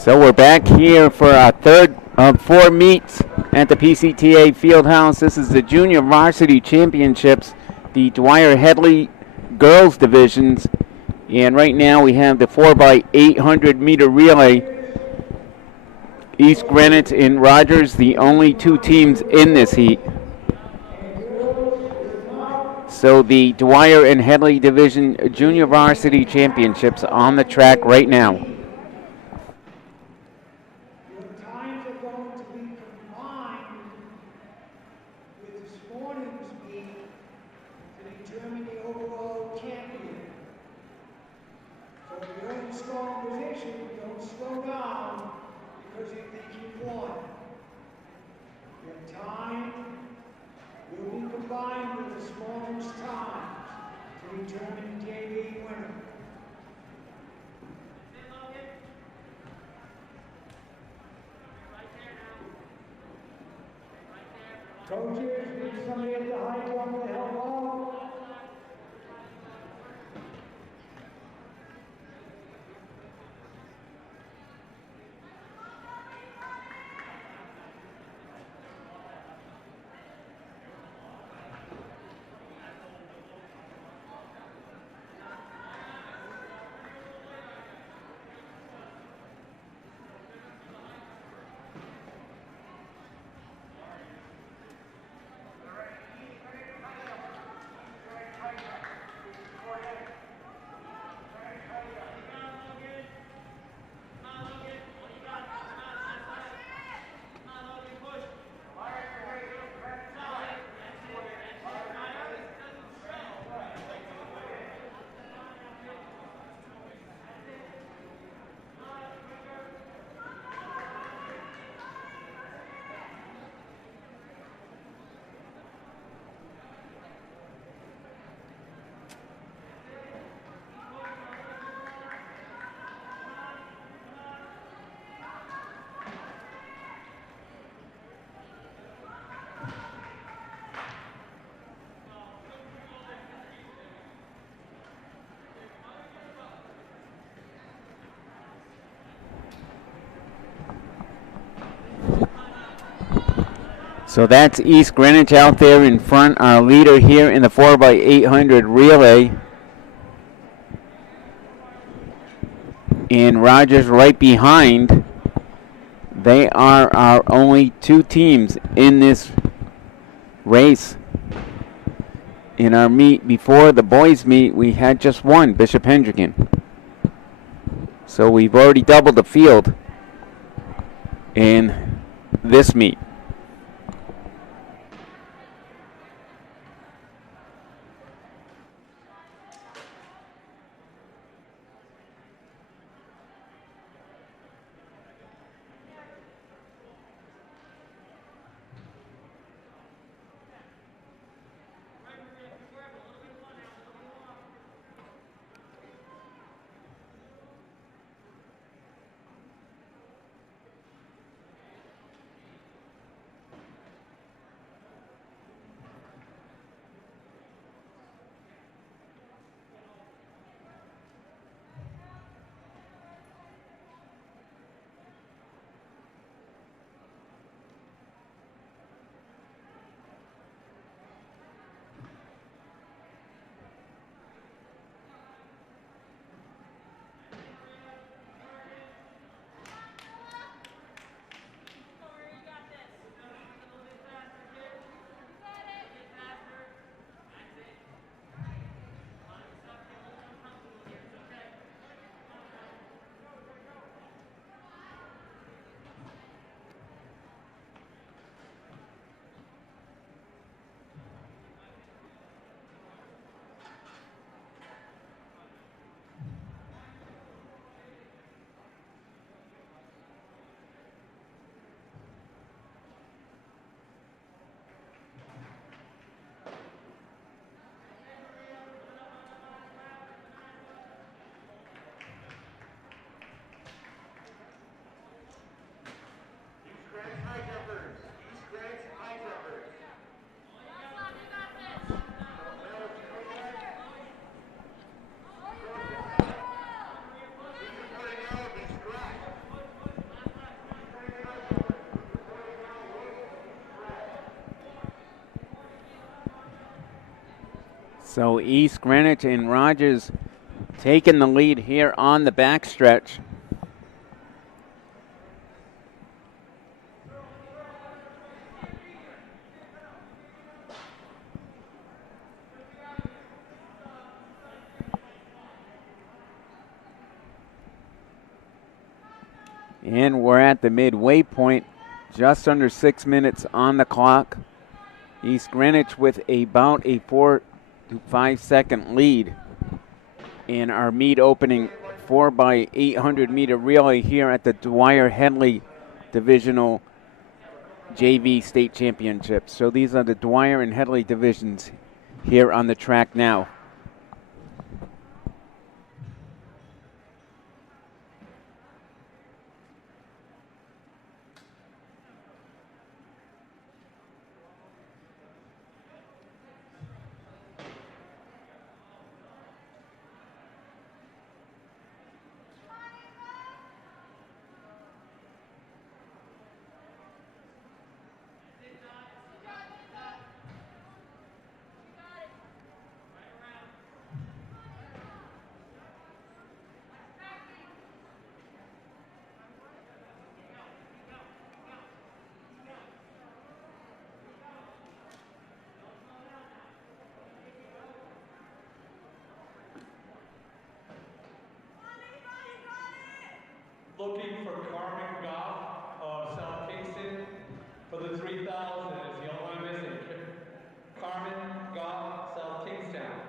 So we're back here for our third of four meets at the PCTA Fieldhouse. This is the Junior Varsity Championships, the Dwyer Headley girls divisions. And right now we have the 4x800 meter relay. East Granite and Rogers, the only two teams in this heat. So the Dwyer and Headley Division Junior Varsity Championships on the track right now. So that's East Greenwich out there in front, our leader here in the 4x800 relay. And Rogers right behind. They are our only two teams in this race. In our meet before the boys' meet, we had just one, Bishop Hendricken. So we've already doubled the field in this meet. So East Greenwich and Rogers taking the lead here on the backstretch. And we're at the midway point, just under 6 minutes on the clock. East Greenwich with about a 4 to 5 second lead in our meet opening 4x800 meter relay here at the Dwyer Headley Divisional JV State Championships. So these are the Dwyer and Headley divisions here on the track now. Looking for Carmen Goff of South Kingston for the 3,000 is the only one missing. Carmen Goff, South Kingstown.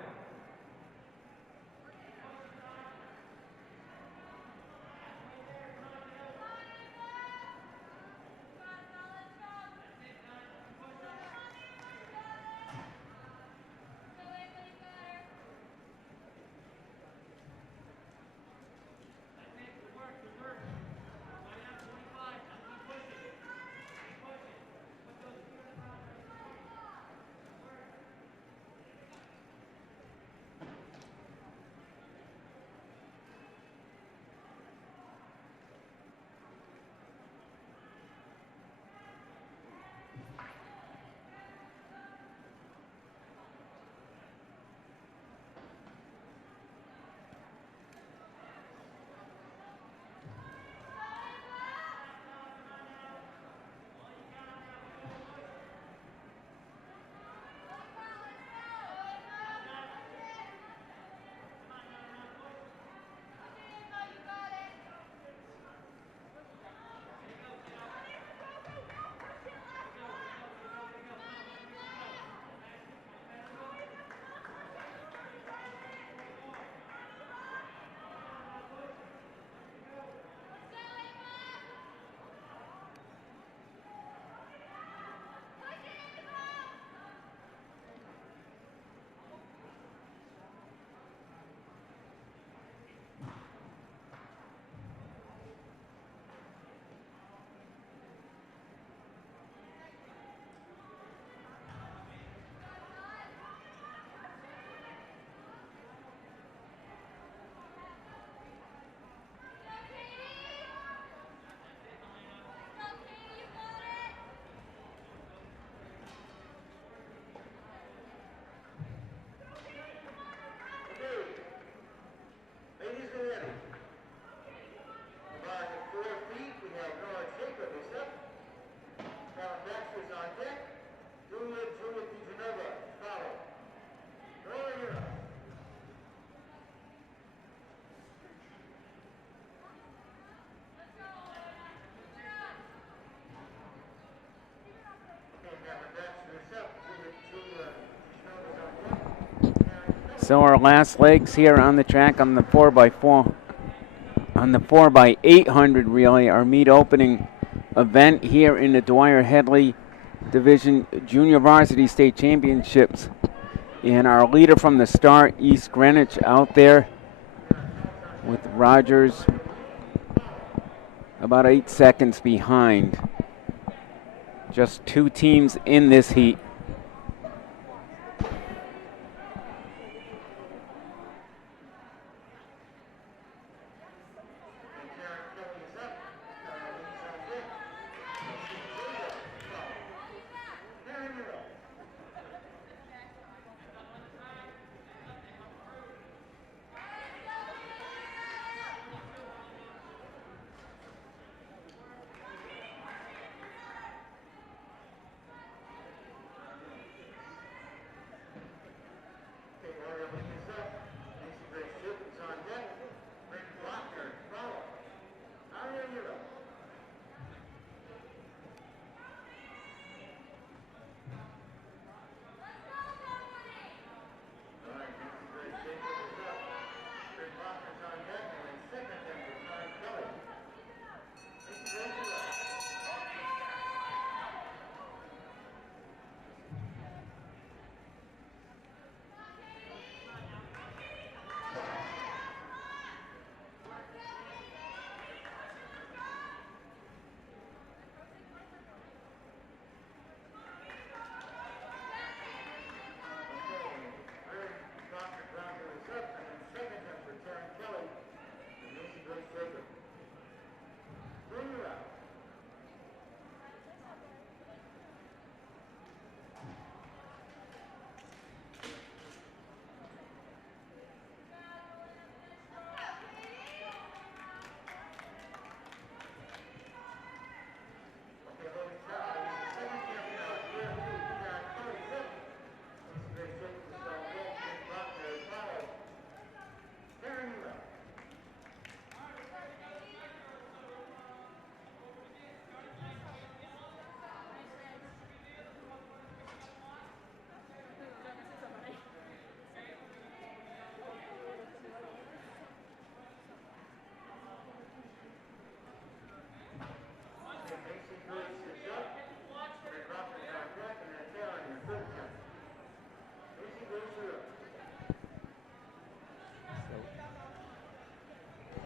So our last legs here on the track on the 4x4, on the 4x800 relay, our meet opening event here in the Dwyer Headley Division Junior Varsity State Championships. And our leader from the start, East Greenwich, out there with Rogers about 8 seconds behind. Just 2 teams in this heat.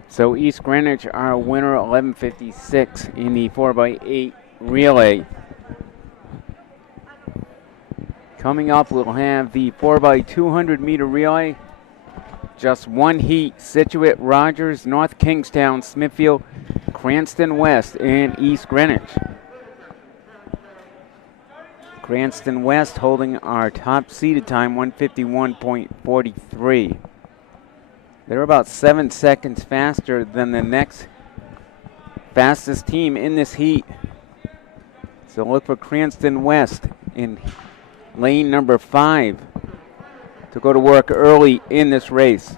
So East Greenwich, our winner, 11:56 in the 4x8 relay. Coming up, we'll have the 4x200 meter relay. Just one heat: Situate, Rogers, North Kingstown, Smithfield, Cranston West, and East Greenwich. Cranston West holding our top seeded time, 1:51.43. They're about 7 seconds faster than the next fastest team in this heat. So look for Cranston West in lane number 5 to go to work early in this race.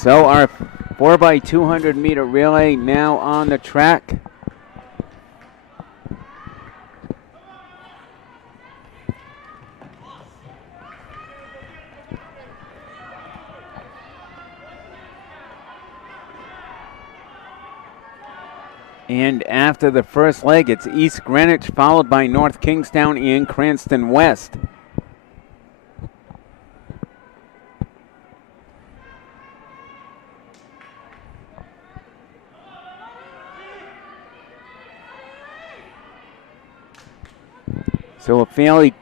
So our 4x200 meter relay now on the track. And after the first leg, it's East Greenwich followed by North Kingstown and Cranston West. So a fairly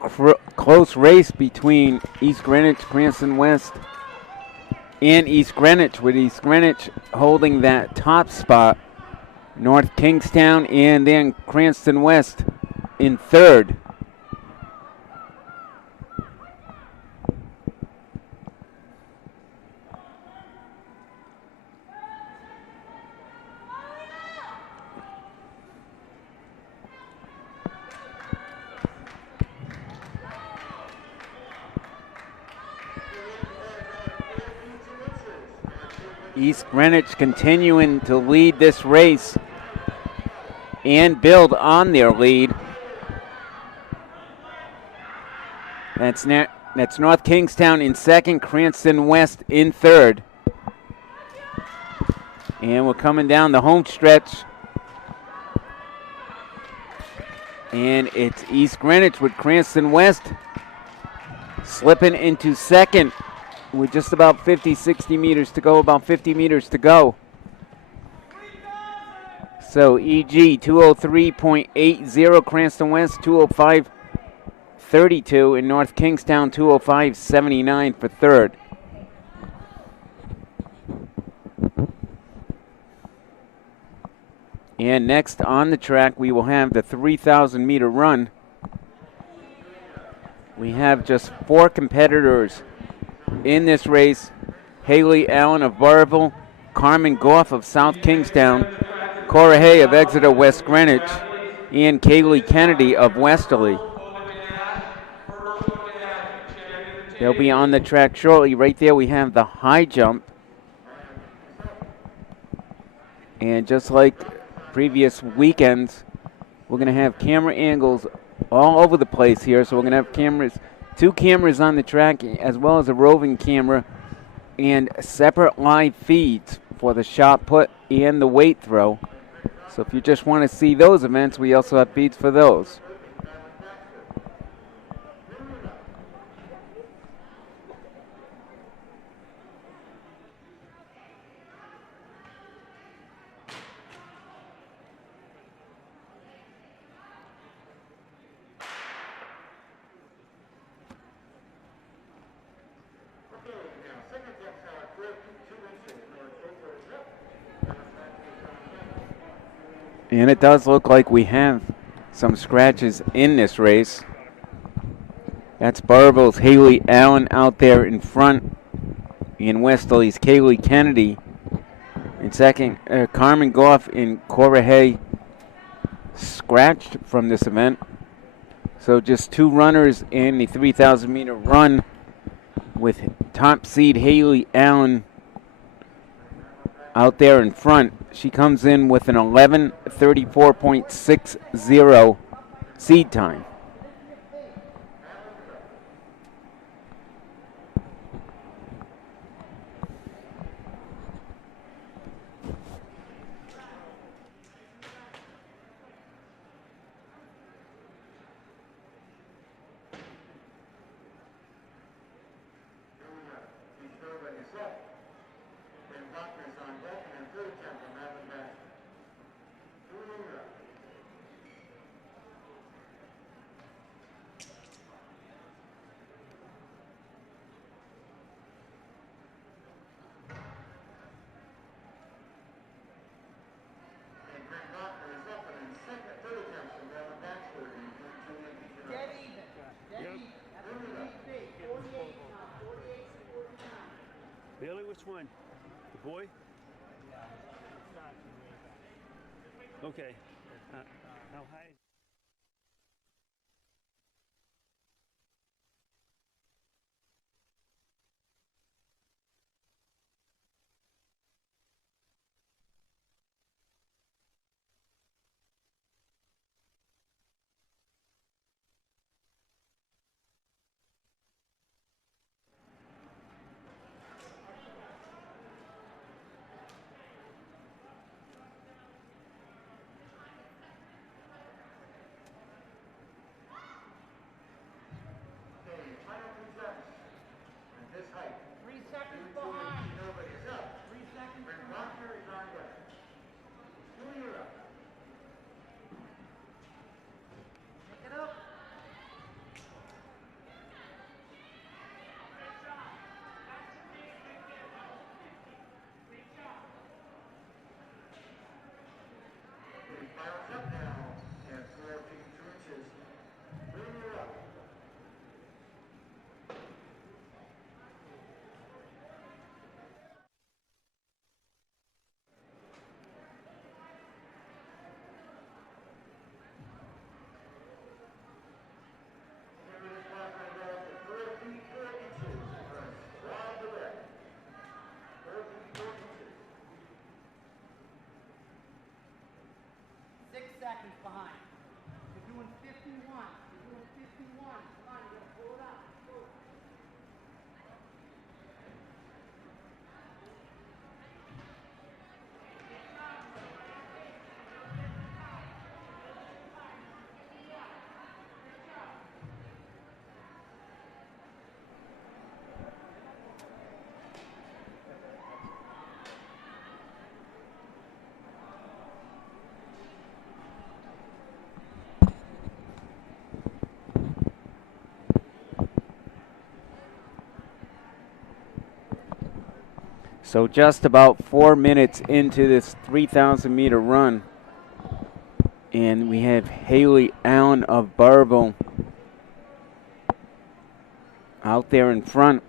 close race between East Greenwich, Cranston West, and East Greenwich, with East Greenwich holding that top spot. North Kingstown and then Cranston West in third. East Greenwich continuing to lead this race and build on their lead. That's North Kingstown in second, Cranston West in third. And we're coming down the home stretch. And it's East Greenwich with Cranston West slipping into second with just about 60 meters to go, about 50 meters to go. So EG 203.80, Cranston West 205.32, and North Kingstown 205.79 for third. And next on the track, we will have the 3,000 meter run. We have just 4 competitors in this race: Haley Allen of Burrillville, Carmen Goff of South Kingstown, Cora Hay of Exeter West Greenwich, and Kaylee Kennedy of Westerly. They'll be on the track shortly. Right there we have the high jump. And just like previous weekends, we're going to have camera angles all over the place here. So we're going to have 2 cameras on the track, as well as a roving camera, and separate live feeds for the shot put and the weight throw. So if you just want to see those events, we also have feeds for those. And it does look like we have some scratches in this race. That's Burrillville's Haley Allen out there in front. In Westerly's Kaylee Kennedy in second. Carmen Goff and Cora Hay scratched from this event. So just 2 runners in the 3,000 meter run, with top seed Haley Allen out there in front. She comes in with an 11:34.60 seed time. Billy, which one? The boy? Okay. How high? Seconds behind. You're doing 51. You're doing 51. Come on, you gotta pull it up. Go. So just about 4 minutes into this 3,000 meter run, and we have Haley Allen of Burville out there in front.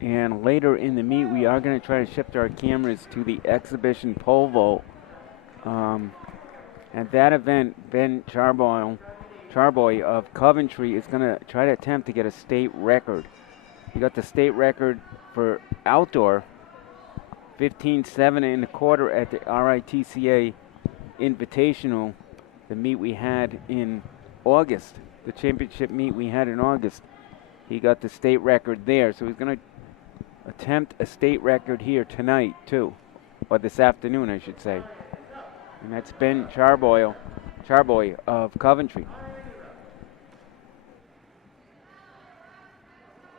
And later in the meet, we are going to try to shift our cameras to the exhibition pole vault. At that event, Ben Charboy of Coventry is going to try to attempt to get a state record. He got the state record for outdoor, 15.7 1/4 at the RITCA Invitational, the meet we had in August, the championship meet we had in August. He got the state record there, so he's going to attempt a state record here tonight too, or this afternoon I should say. And that's Ben Charboy of Coventry.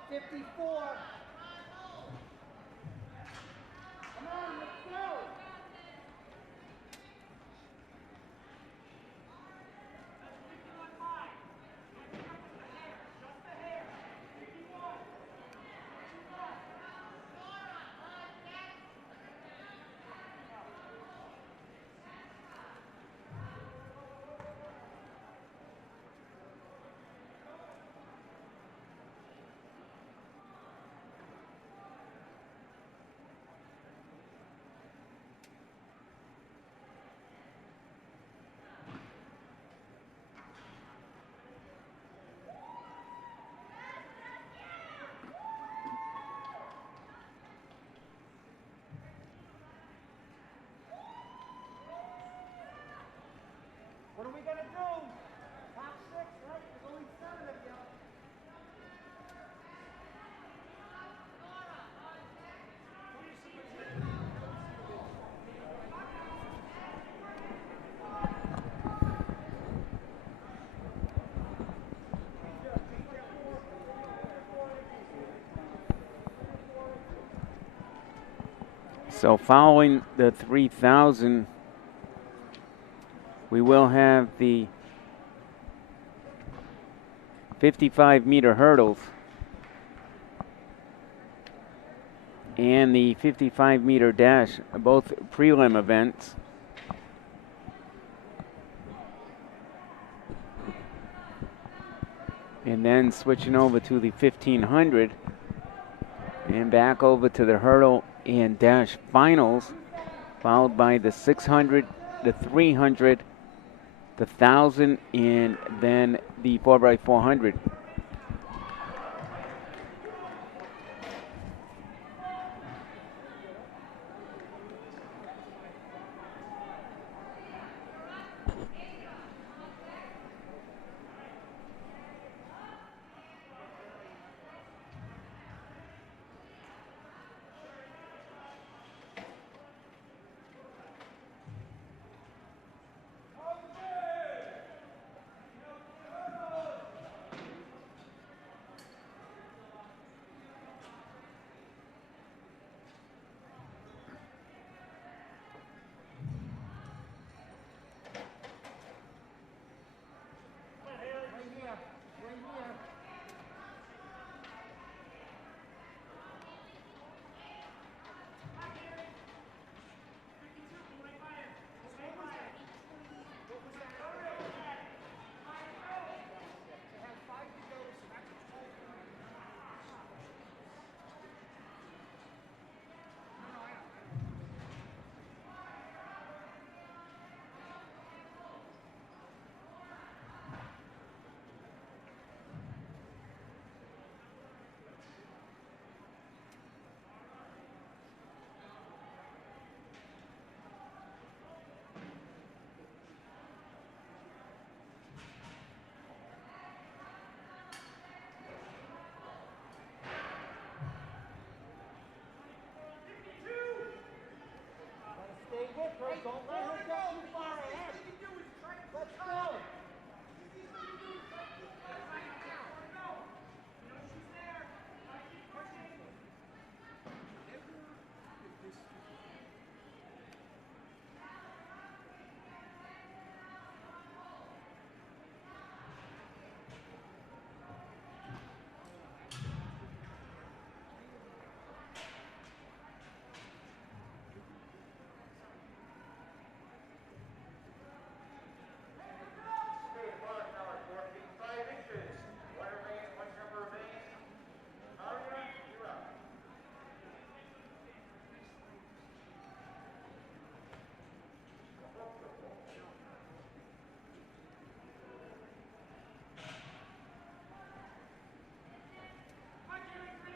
54. Come on, let's go. What are we going to do? Top 6, right? There's only 7 of you. So following the 3,000, we will have the 55-meter hurdles and the 55-meter dash, both prelim events. And then switching over to the 1,500 and back over to the hurdle and dash finals, followed by the 600 the 300, the 1,000, and then the 4x400. Stay with her. Don't let her go too far ahead. Let's go.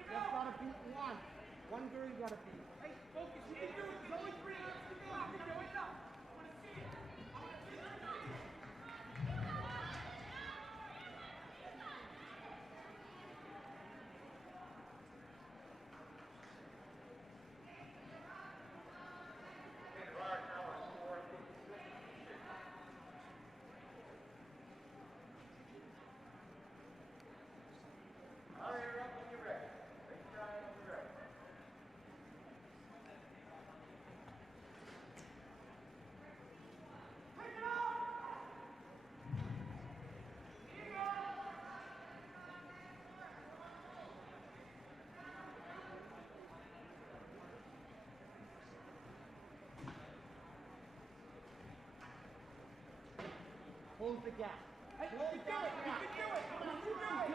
Just gotta beat one. One girl you gotta beat. Hey, focus. You can do it. There's only 3 laps to go. You can do it. I wanna see it. Close the gap. Hey, close that gap. You can do it. Come on, you do it.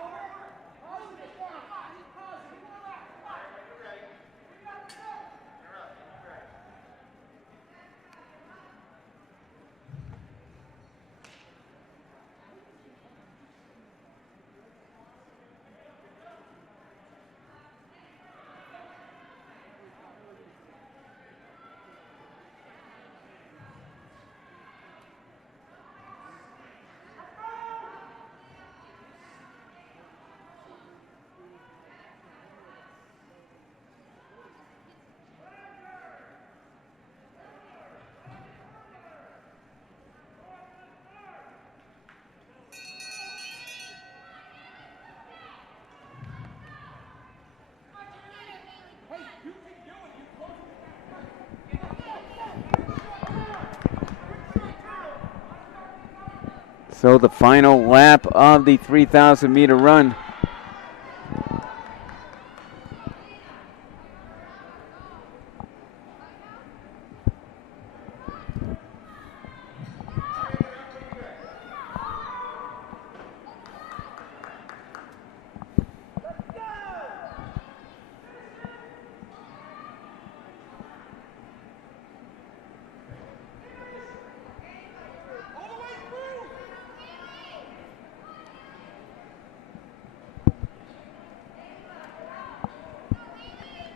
Close the gap. So the final lap of the 3,000 meter run.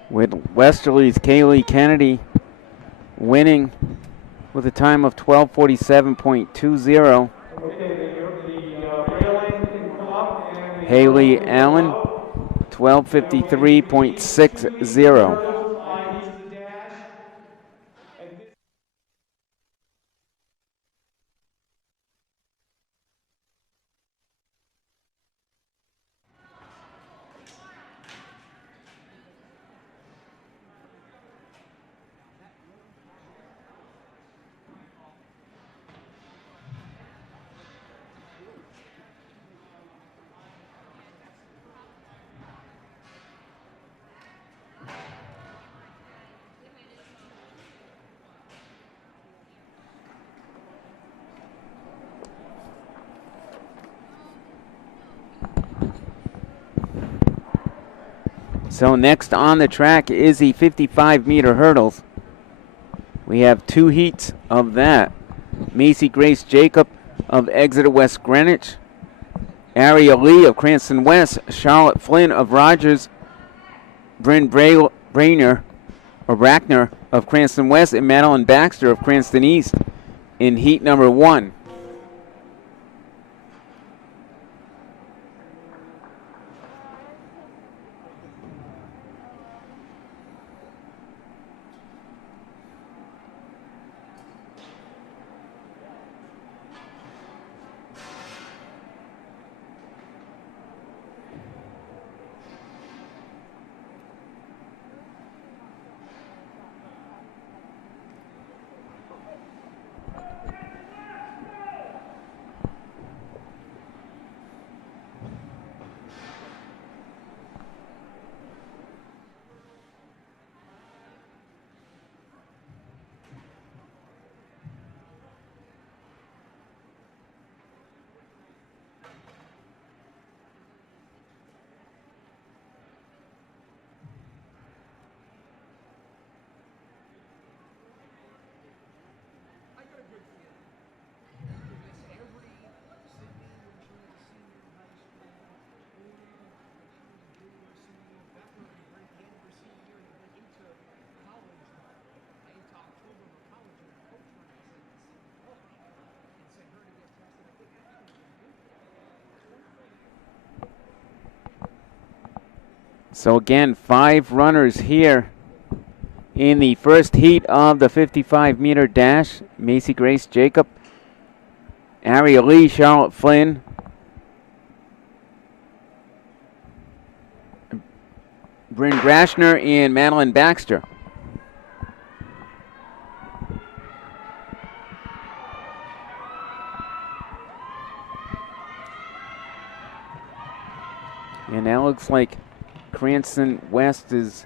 with Westerly's Kaylee Kennedy winning with a time of 12:47.20. Haley Allen, 12:53.60. So next on the track is the 55-meter hurdles. We have 2 heats of that. Macy Grace Jacob of Exeter West Greenwich, Aria Lee of Cranston West, Charlotte Flynn of Rogers, Bryn Brainer or Brackner of Cranston West, and Madeline Baxter of Cranston East in heat number 1. So again, 5 runners here in the first heat of the 55-meter dash. Macy Grace Jacob, Aria Lee, Charlotte Flynn, Bryn Grashner, and Madeline Baxter. And that looks like Cranston West is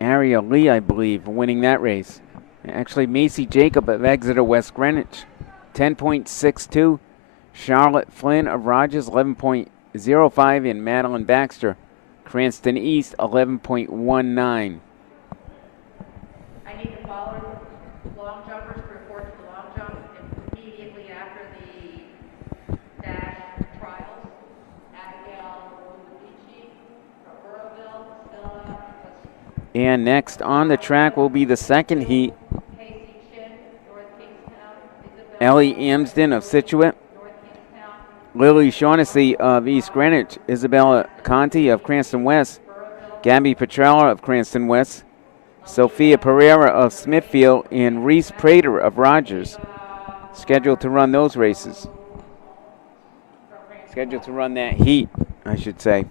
Aria Lee, I believe, winning that race. Actually, Macy Jacob of Exeter West Greenwich, 10.62. Charlotte Flynn of Rogers, 11.05. And Madeline Baxter, Cranston East, 11.19. I need the following long jumpers to report to the long jump immediately after the dash trials. Abigail Luigi, Robertville, Stella. And next on the track will be the second heat. Casey Chin, North Kingstown. Ellie Amsden of Situate, Lily Shaughnessy of East Greenwich, Isabella Conti of Cranston West, Gabby Petrella of Cranston West, Sophia Pereira of Smithfield, and Reese Prater of Rogers. Scheduled to run those races. Scheduled to run that heat, I should say.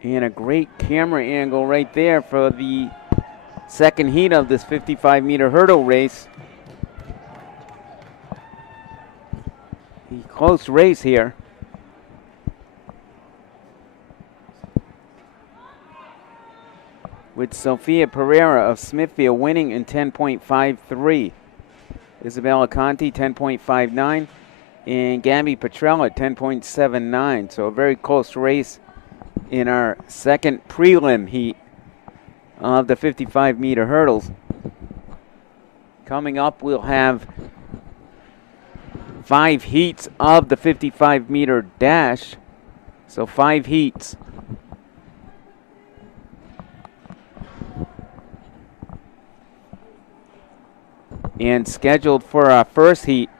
And a great camera angle right there for the second heat of this 55-meter hurdle race. A close race here. with Sophia Pereira of Smithfield winning in 10.53. Isabella Conti 10.59 and Gabby Petrella 10.79. So a very close race in our second prelim heat of the 55-meter hurdles. Coming up, we'll have 5 heats of the 55-meter dash. So 5 heats. And scheduled for our first heat,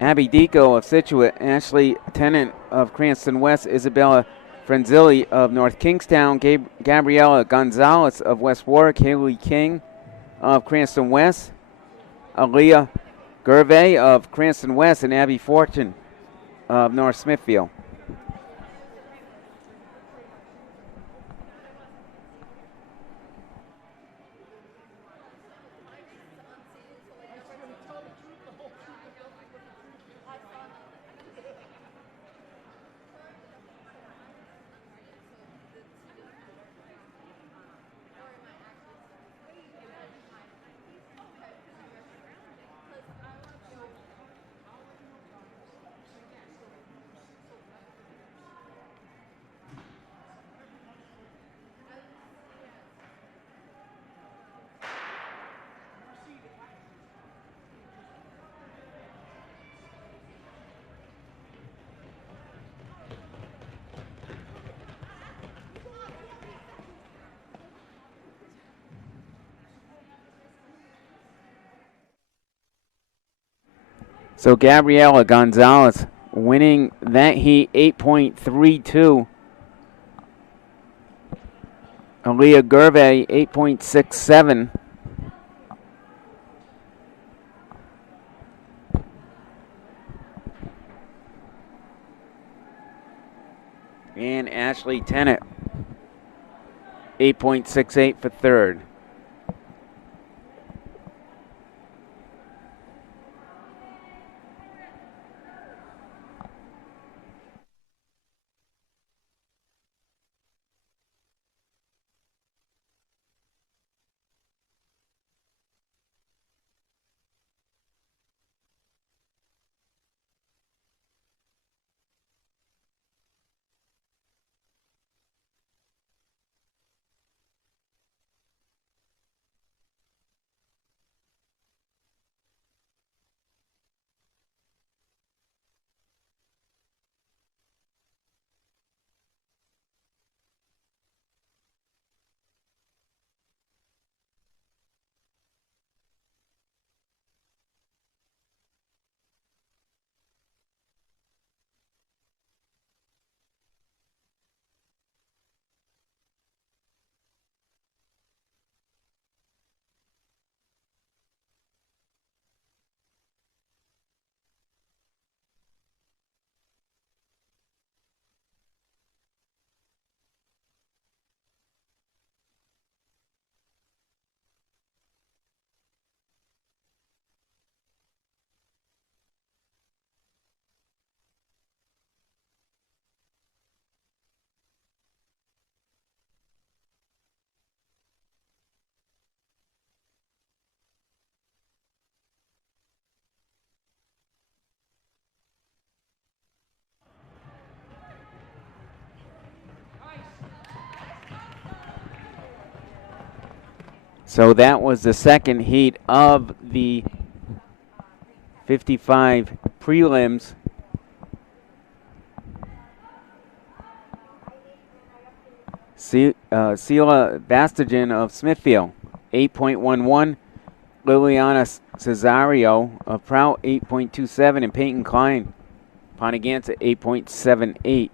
Abby Deco of Scituate, Ashley Tennant of Cranston West, Isabella Frenzilli of North Kingstown, Gabriela Gonzalez of West Warwick, Haley King of Cranston West, Aaliyah Gervais of Cranston West, and Abby Fortune of North Smithfield. So Gabriela Gonzalez winning that heat 8.32. Aaliyah Gervais 8.67. And Ashley Tennant 8.68 for third. So that was the second heat of the 55 prelims. Sheila Bastigan of Smithfield, 8.11. Liliana Cesario of Prout, 8.27. And Peyton Klein, Poneganta, 8.78.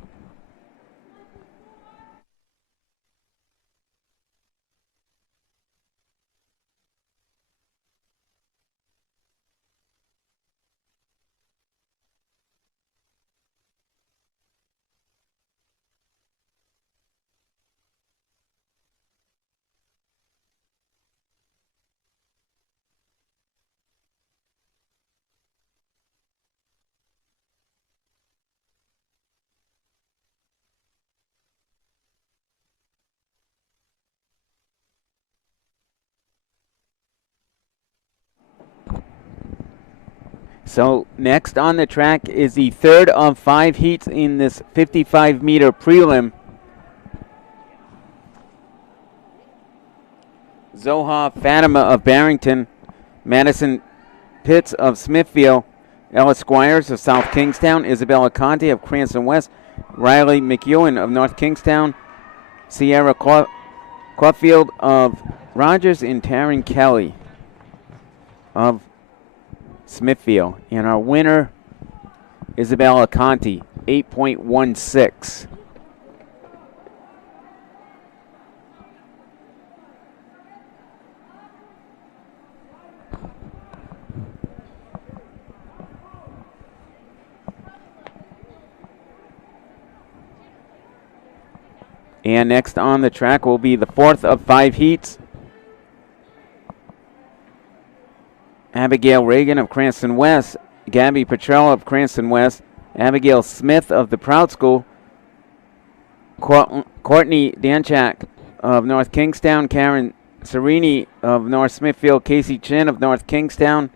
So next on the track is the third of 5 heats in this 55-meter prelim. Zoha Fatima of Barrington, Madison Pitts of Smithfield, Ella Squires of South Kingstown, Isabella Conte of Cranston West, Riley McEwen of North Kingstown, Sierra Caulfield of Rogers, and Taryn Kelly of Smithfield. And our winner, Isabella Conte, 8.16. And next on the track will be the fourth of 5 heats. Abigail Reagan of Cranston West, Gabby Petrella of Cranston West, Abigail Smith of the Proud School, Courtney Danchak of North Kingstown, Karen Serini of North Smithfield, Casey Chin of North Kingstown,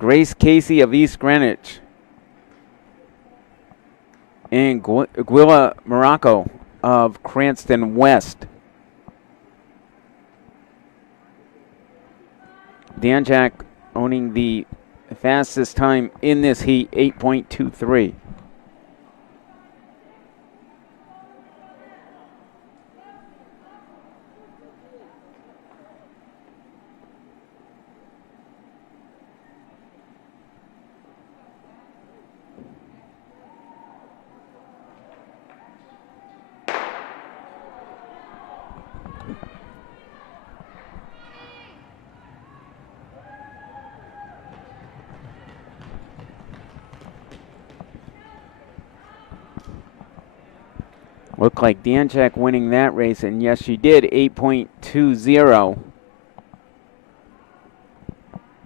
Grace Casey of East Greenwich, and Gwilla Morocco of Cranston West. Danjak owning the fastest time in this heat, 8.23. Looked like Danchak winning that race, and yes, she did, 8.20.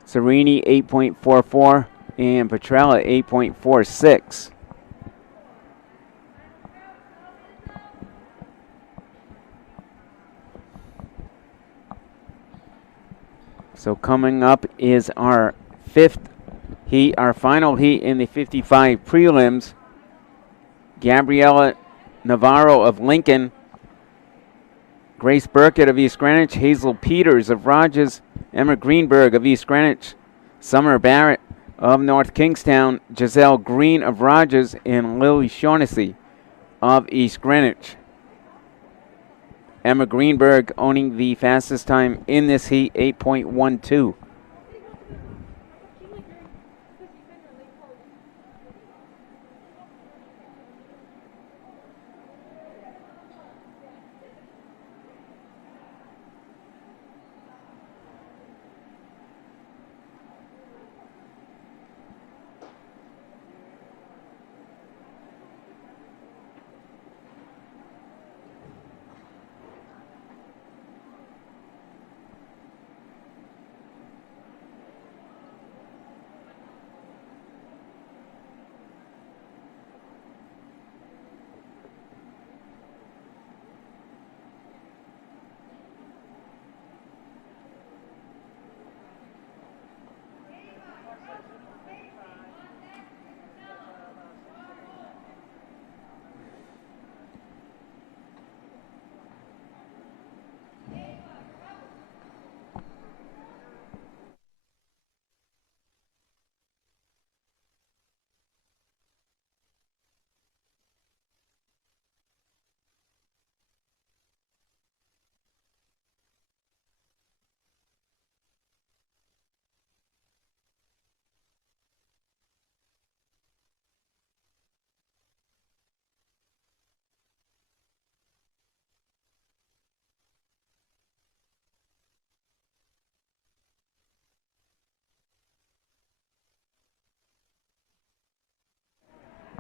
Serini, 8.44, and Petrella, 8.46. So coming up is our fifth heat, our final heat in the 55 prelims. Gabriella Navarro of Lincoln, Grace Burkett of East Greenwich, Hazel Peters of Rogers, Emma Greenberg of East Greenwich, Summer Barrett of North Kingstown, Giselle Green of Rogers, and Lily Shaughnessy of East Greenwich. Emma Greenberg owning the fastest time in this heat, 8.12.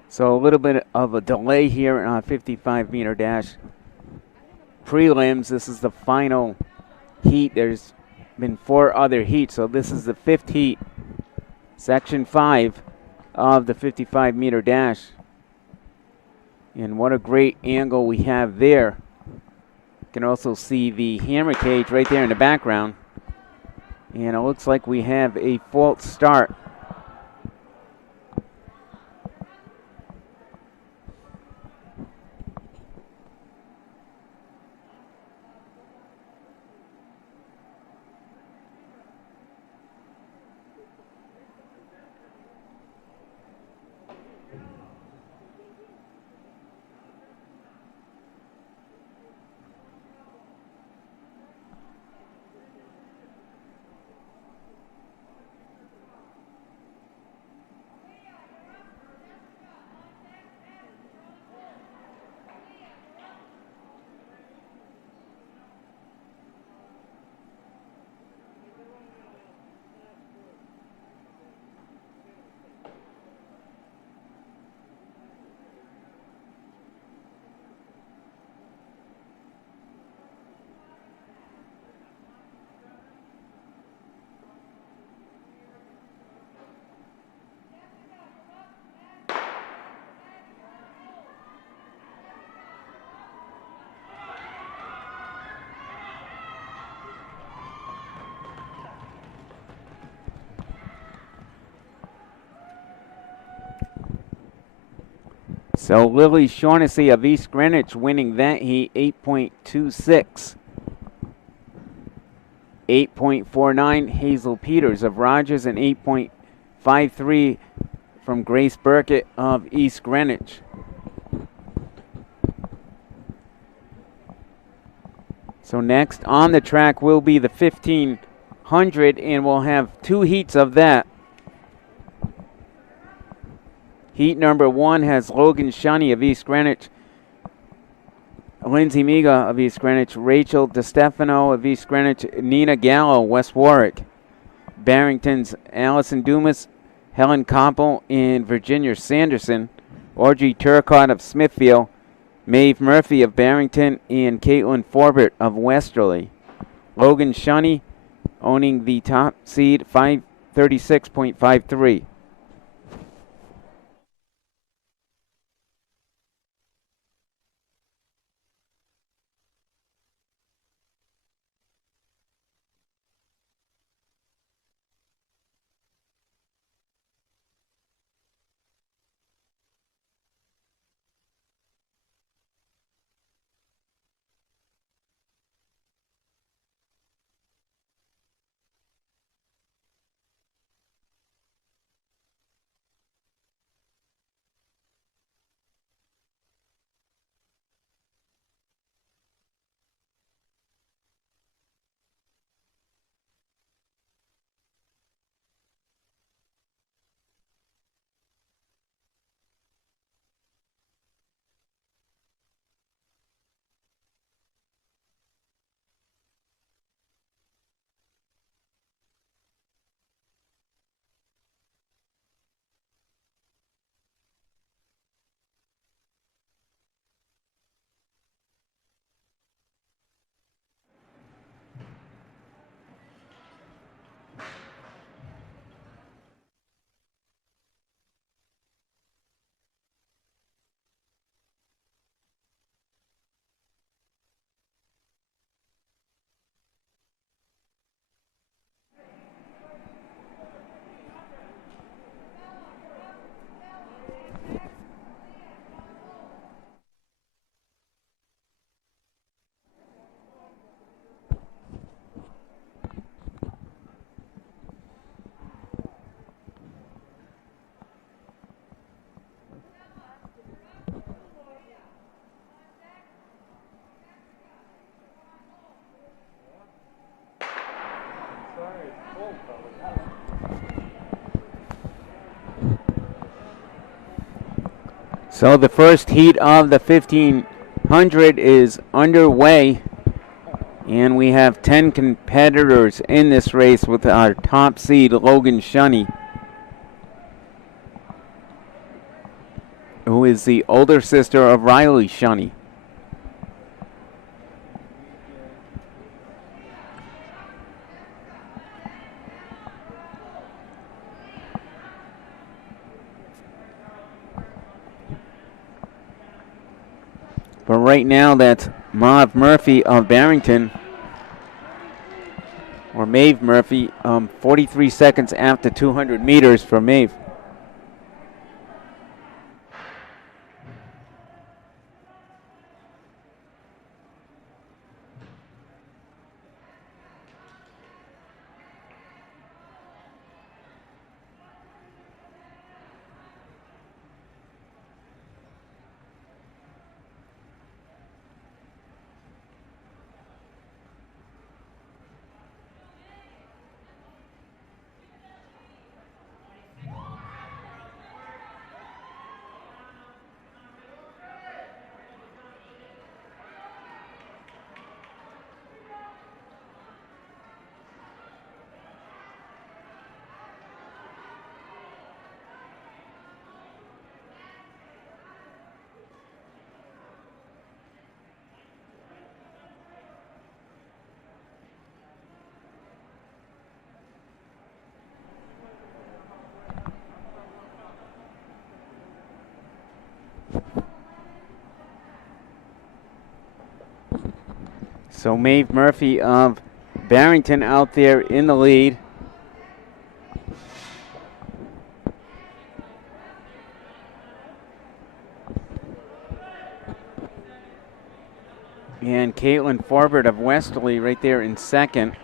So a little bit of a delay here on 55-meter dash prelims. This is the final heat. There's been 4 other heats, so this is the 5th heat, section 5 of the 55-meter dash. And what a great angle we have there. You can also see the hammer cage right there in the background. And it looks like we have a false start So Lily Shaughnessy of East Greenwich winning that heat 8.26. 8.49 Hazel Peters of Rogers and 8.53 from Grace Burkett of East Greenwich. So next on the track will be the 1500, and we'll have 2 heats of that. Heat number 1 has Logan Shunny of East Greenwich, Lindsay Miga of East Greenwich, Rachel DeStefano of East Greenwich, Nina Gallo, West Warwick. Barrington's Allison Dumas, Helen Koppel, and Virginia Sanderson. Audrey Turcott of Smithfield, Maeve Murphy of Barrington, and Caitlin Forbert of Westerly. Logan Shunny owning the top seed, 536.53. So the first heat of the 1500 is underway, and we have 10 competitors in this race with our top seed, Logan Shunny, who is the older sister of Riley Shunny. But right now, that's Maeve Murphy of Barrington, or Maeve Murphy, 43 seconds after 200 meters for Maeve. So Maeve Murphy of Barrington out there in the lead. And Caitlin Forbert of Westerly right there in second.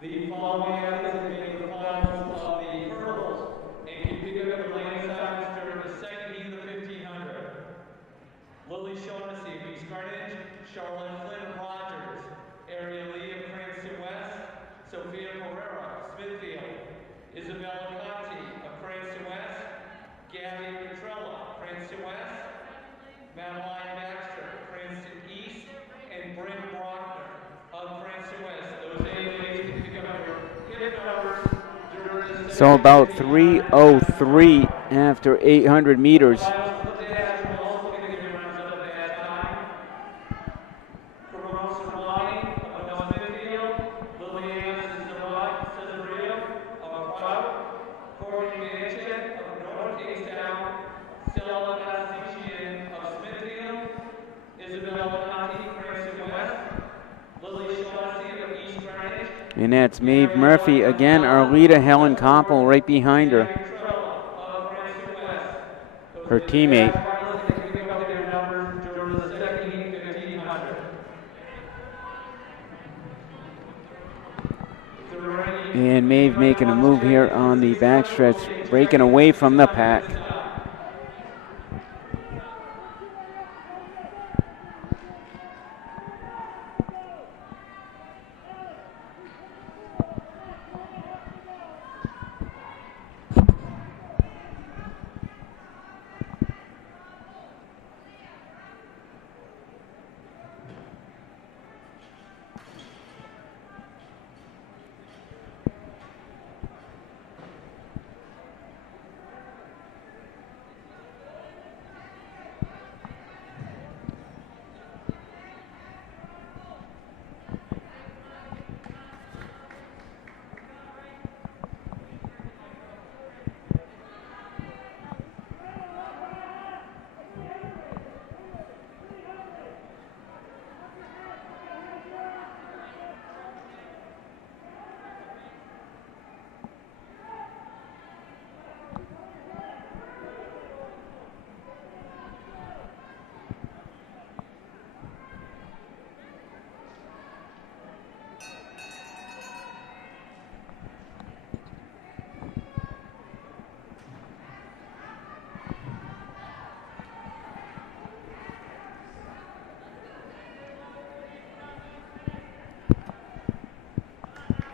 The following athletes have made the finals of the hurdles and competed at the lane assignments during the second heat of the 1500. Lily Shaughnessy of East Greenwich, Charlotte Flynn Rogers, Ariel Lee of Cranston West, Sophia Pereira, Smithfield, Isabella Conti of Cranston West, Gabby Petrella, Cranston West, Madeline Baxter, Cranston East, and Bryn Brockner of Cranston West. Those eight ladies can pick up their hip numbers during the So about 3:03 after 800 meters. finals of the dash will also be given runners up at that time. Corona Serrani of North Smithfield, Liliana Cesario of Prout, Courtney Manchin of North Kingstown, Stella Pastichian of Smithfield, Isabella Conti, Cranston West, Lily Shaughnessy of East Greenwich, And that's Maeve Murphy again, Arlita Helen Koppel right behind her, Petrella of Cranston West. Those her are the teammate. dash finalists that can pick up their numbers during the second heat 1500. If there are any And Maeve making a move here on the backstretch, breaking away from the pack.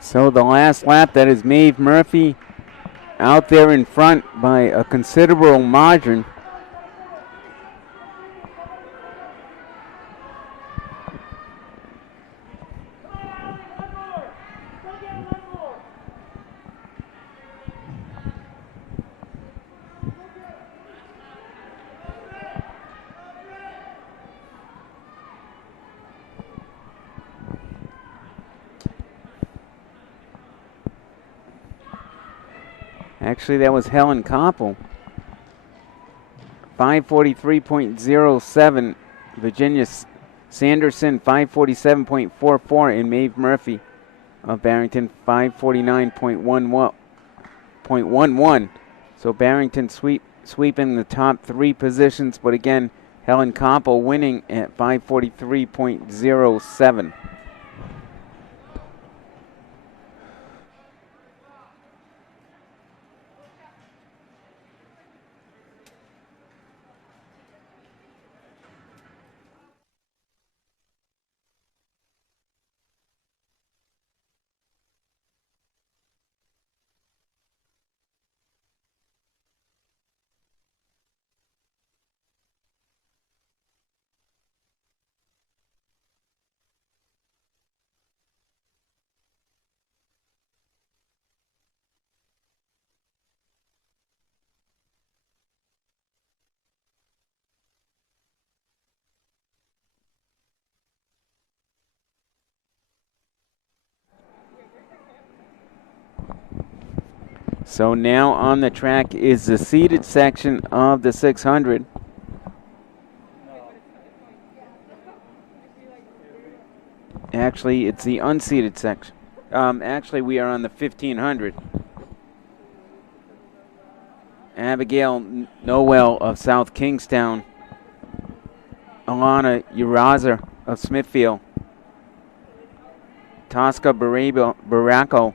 So the last lap, that is Maeve Murphy out there in front by a considerable margin. Actually, that was Helen Koppel. 5:43.07. Virginia Sanderson, 5:47.44. And Maeve Murphy of Barrington, 5:49.11. So Barrington sweeping the top three positions. But again, Helen Koppel winning at 5:43.07. So now on the track is the seated section of the 600. Actually, it's the unseeded section. Actually, we are on the 1500. Abigail Noel of South Kingstown. Alana Uraza of Smithfield. Tosca Baracco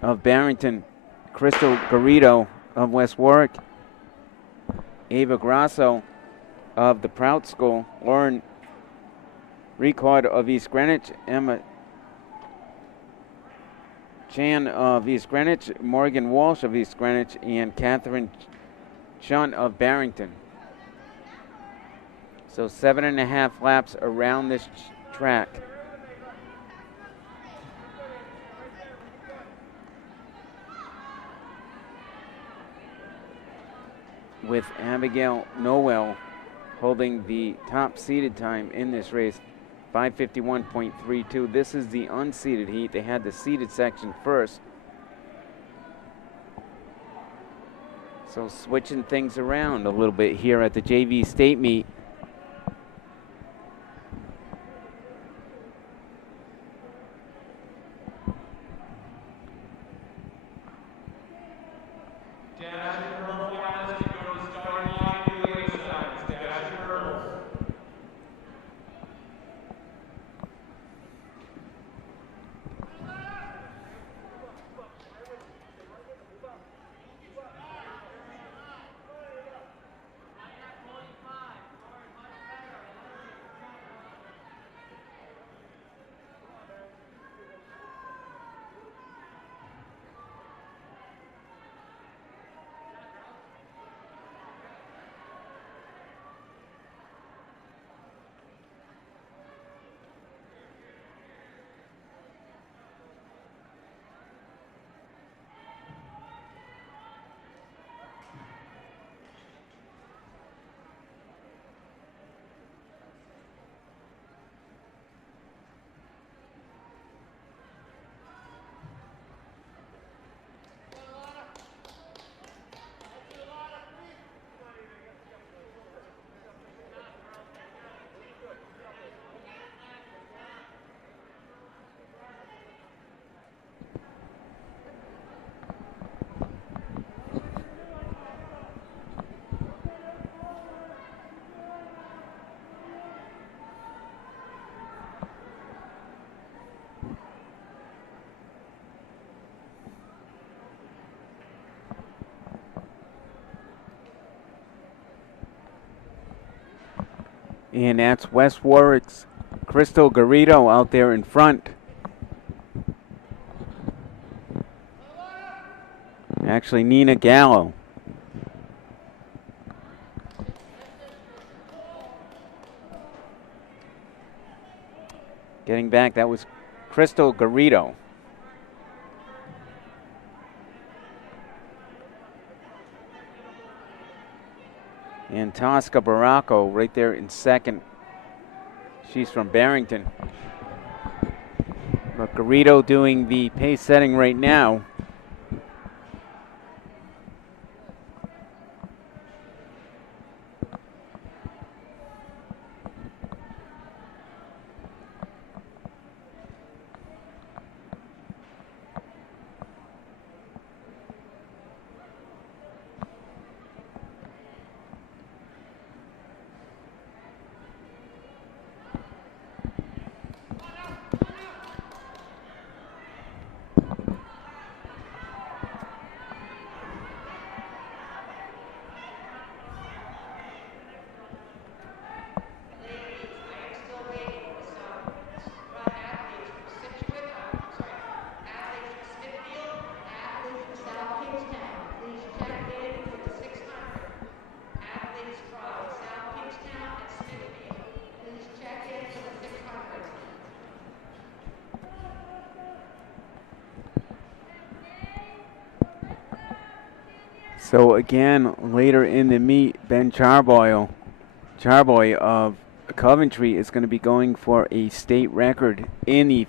of Barrington. Crystal Garrido of West Warwick. Ava Grasso of the Prout School. Lauren Record of East Greenwich. Emma Chan of East Greenwich. Morgan Walsh of East Greenwich. And Catherine Chun of Barrington. So 7.5 laps around this track. With Abigail Noel holding the top seeded time in this race, 5:51.32. This is the unseeded heat. They had the seeded section first. So switching things around a little bit here at the JV state meet. And that's West Warwick's Crystal Garrido out there in front. Actually, Nina Gallo. Getting back, that was Crystal Garrido. And Tosca Baracco right there in second. She's from Barrington. But Garrido doing the pace setting right now. So again, later in the meet, Ben Charboy of Coventry is going to be going for a state record in the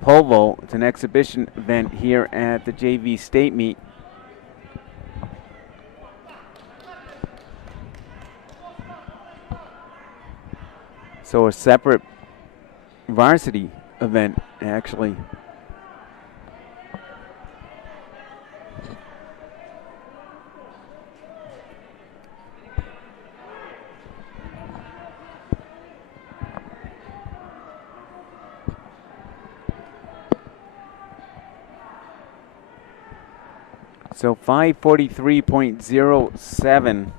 pole vault. It's an exhibition event here at the JV state meet. So a separate varsity event, actually. So 5:43.07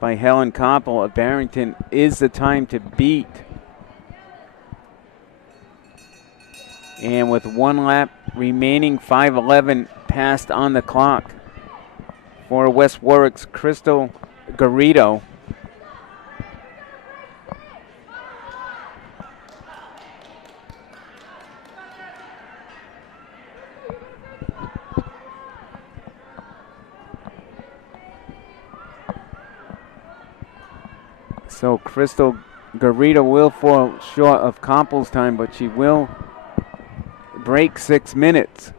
by Helen Koppel of Barrington is the time to beat. And with 1 lap remaining, 5:11 passed on the clock for West Warwick's Crystal Garrido. So Crystal Garrido will fall short of Koppel's time, but she will break 6 minutes.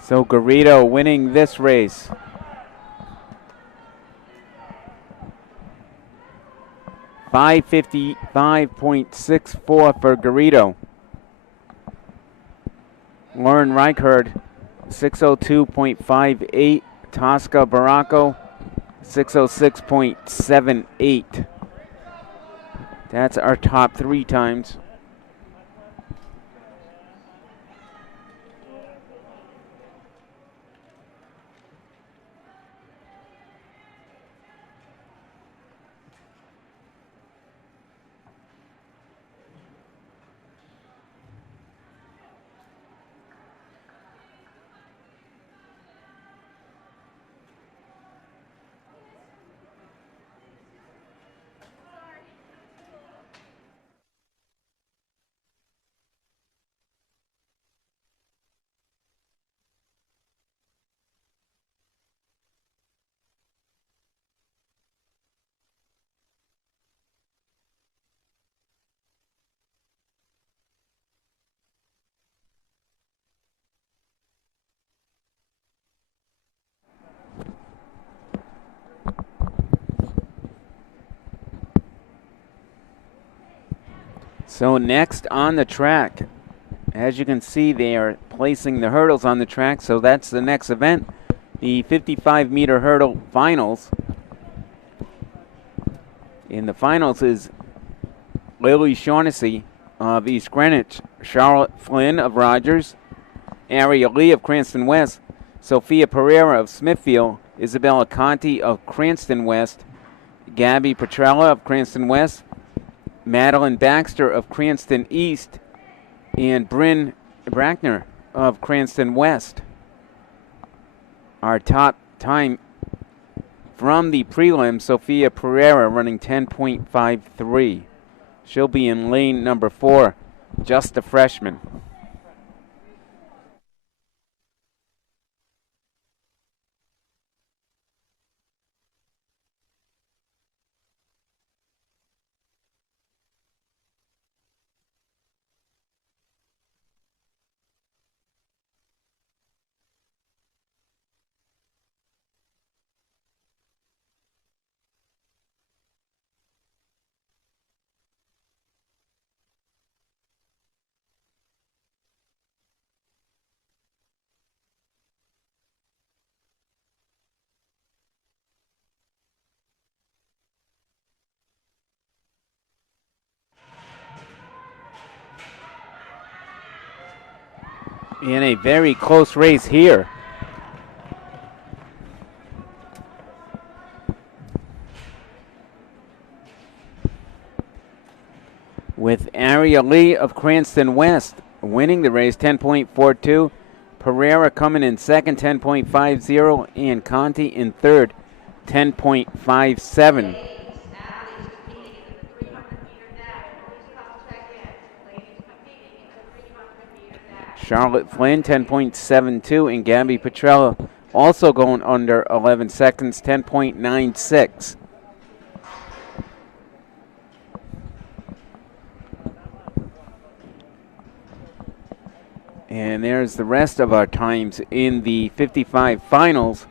So Garrido winning this race. $5:55.64 for Garrido. Lauren Reichard, 6:02.58. Tosca Baracco, 6:06.78. That's our top 3 times. So next on the track, as you can see, they are placing the hurdles on the track, so that's the next event, the 55-meter hurdle finals. In the finals is Lily Shaughnessy of East Greenwich, Charlotte Flynn of Rogers, Aria Lee of Cranston West, Sophia Pereira of Smithfield, Isabella Conti of Cranston West, Gabby Petrella of Cranston West, Madeline Baxter of Cranston East, and Bryn Brackner of Cranston West. Our top time from the prelim, Sophia Pereira running 10.53. She'll be in lane number 4, just a freshman. In a very close race here. With Aria Lee of Cranston West winning the race, 10.42. Pereira coming in second, 10.50. And Conti in third, 10.57. Charlotte Flynn, 10.72, and Gabby Petrella also going under 11 seconds, 10.96. And there's the rest of our times in the 55 finals.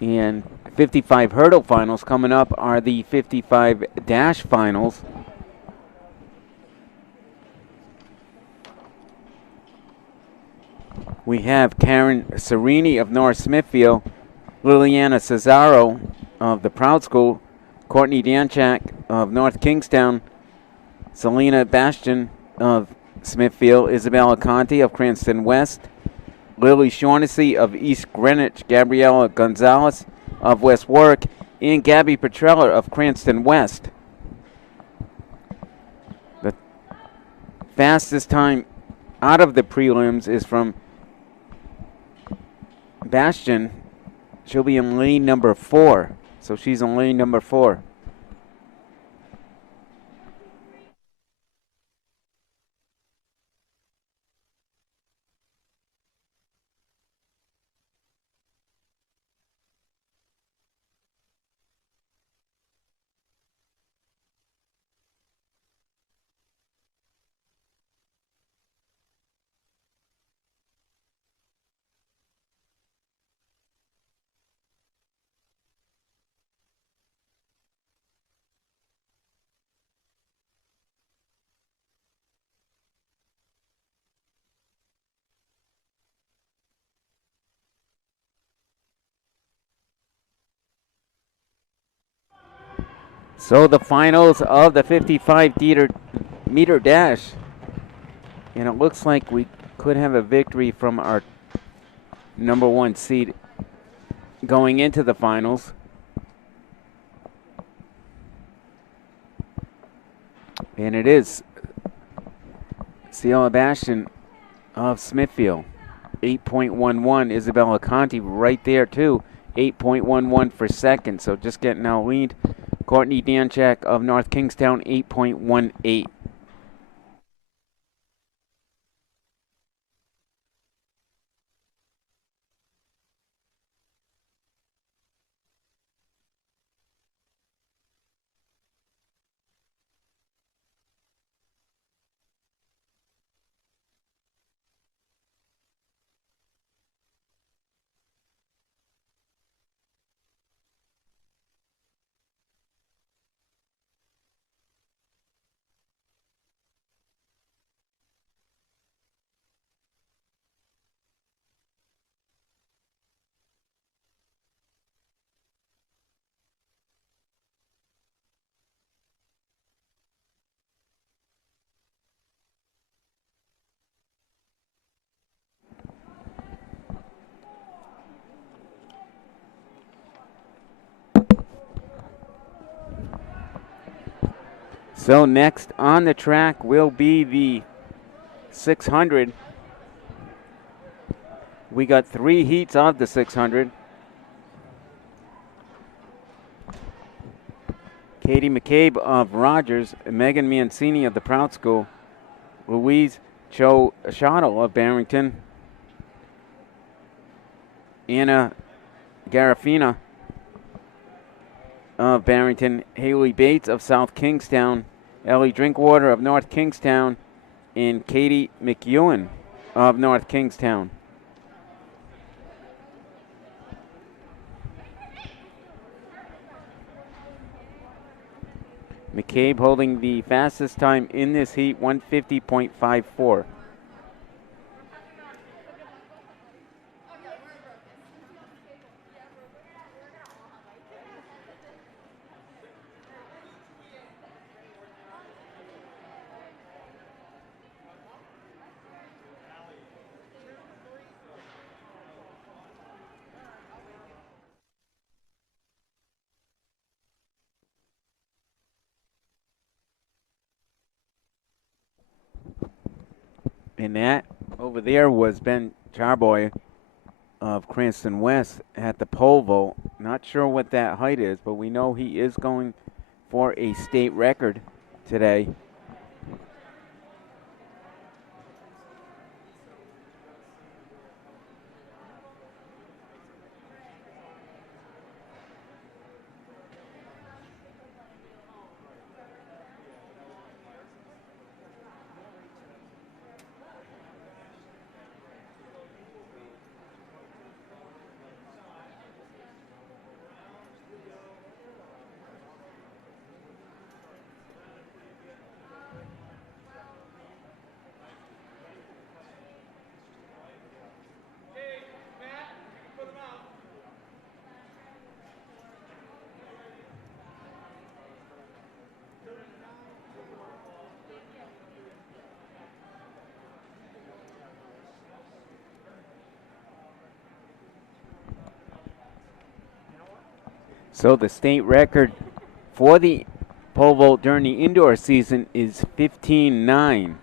And 55 hurdle finals. Coming up are the 55 dash finals. We have Karen Serini of North Smithfield, Liliana Cesaro of the Proud School, Courtney Danchak of North Kingstown, Selena Bastian of Smithfield, Isabella Conti of Cranston West, Lily Shaughnessy of East Greenwich, Gabriella Gonzalez of West Warwick, and Gabby Petrella of Cranston West. The fastest time out of the prelims is from Bastian. She'll be in lane number 4. So she's in lane number 4. So the finals of the 55 meter dash. And it looks like we could have a victory from our number 1 seed going into the finals. And it is Ciela Bastian of Smithfield. 8.11. Isabella Conti right there too. 8.11 for second. So just getting our lead. Courtney Danchak of North Kingstown, 8.18. So next on the track will be the 600. We got 3 heats of the 600. Katie McCabe of Rogers, Megan Mancini of the Proud School, Louise Cho Shottle of Barrington, Anna Garafina of Barrington, Haley Bates of South Kingstown, Ellie Drinkwater of North Kingstown, and Katie McEwen of North Kingstown. McCabe holding the fastest time in this heat, 150.54. And that over there was Ben Charboy of Cranston West at the pole vault. Not sure what that height is, but we know he is going for a state record today. So the state record for the pole vault during the indoor season is 15.9.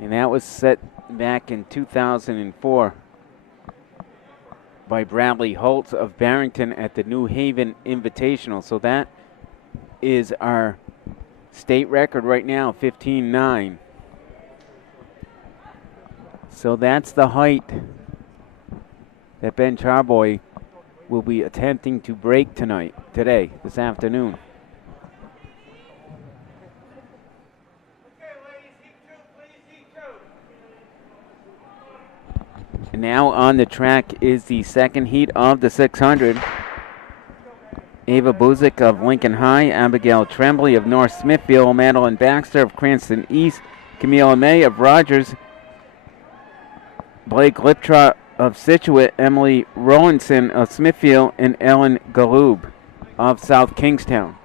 And that was set back in 2004 by Bradley Holtz of Barrington at the New Haven Invitational. So that is our state record right now, 15.9. So that's the height that Ben Charboy will be attempting to break today, this afternoon. And now on the track is the second heat of the 600. Ava Buzik of Lincoln High, Abigail Tremblay of North Smithfield, Madeline Baxter of Cranston East, Camila May of Rogers, Blake Liptrot of Situate, Emily Rowlandson of Smithfield, and Ellen Galoob of South Kingstown.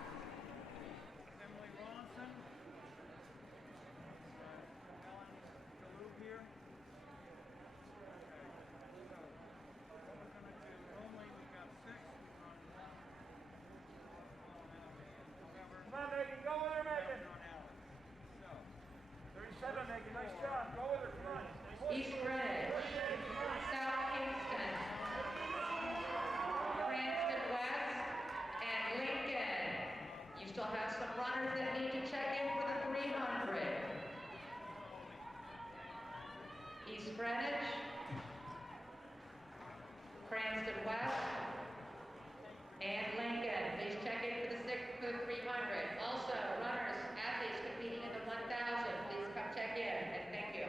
East Greenwich, South Kingston, Cranston West, and Lincoln. You still have some runners that need to check in for the 300. East Greenwich, Cranston West, and Lincoln. Please check in for the 300. Also, runners, athletes competing in the 1,000, please come check in, and thank you.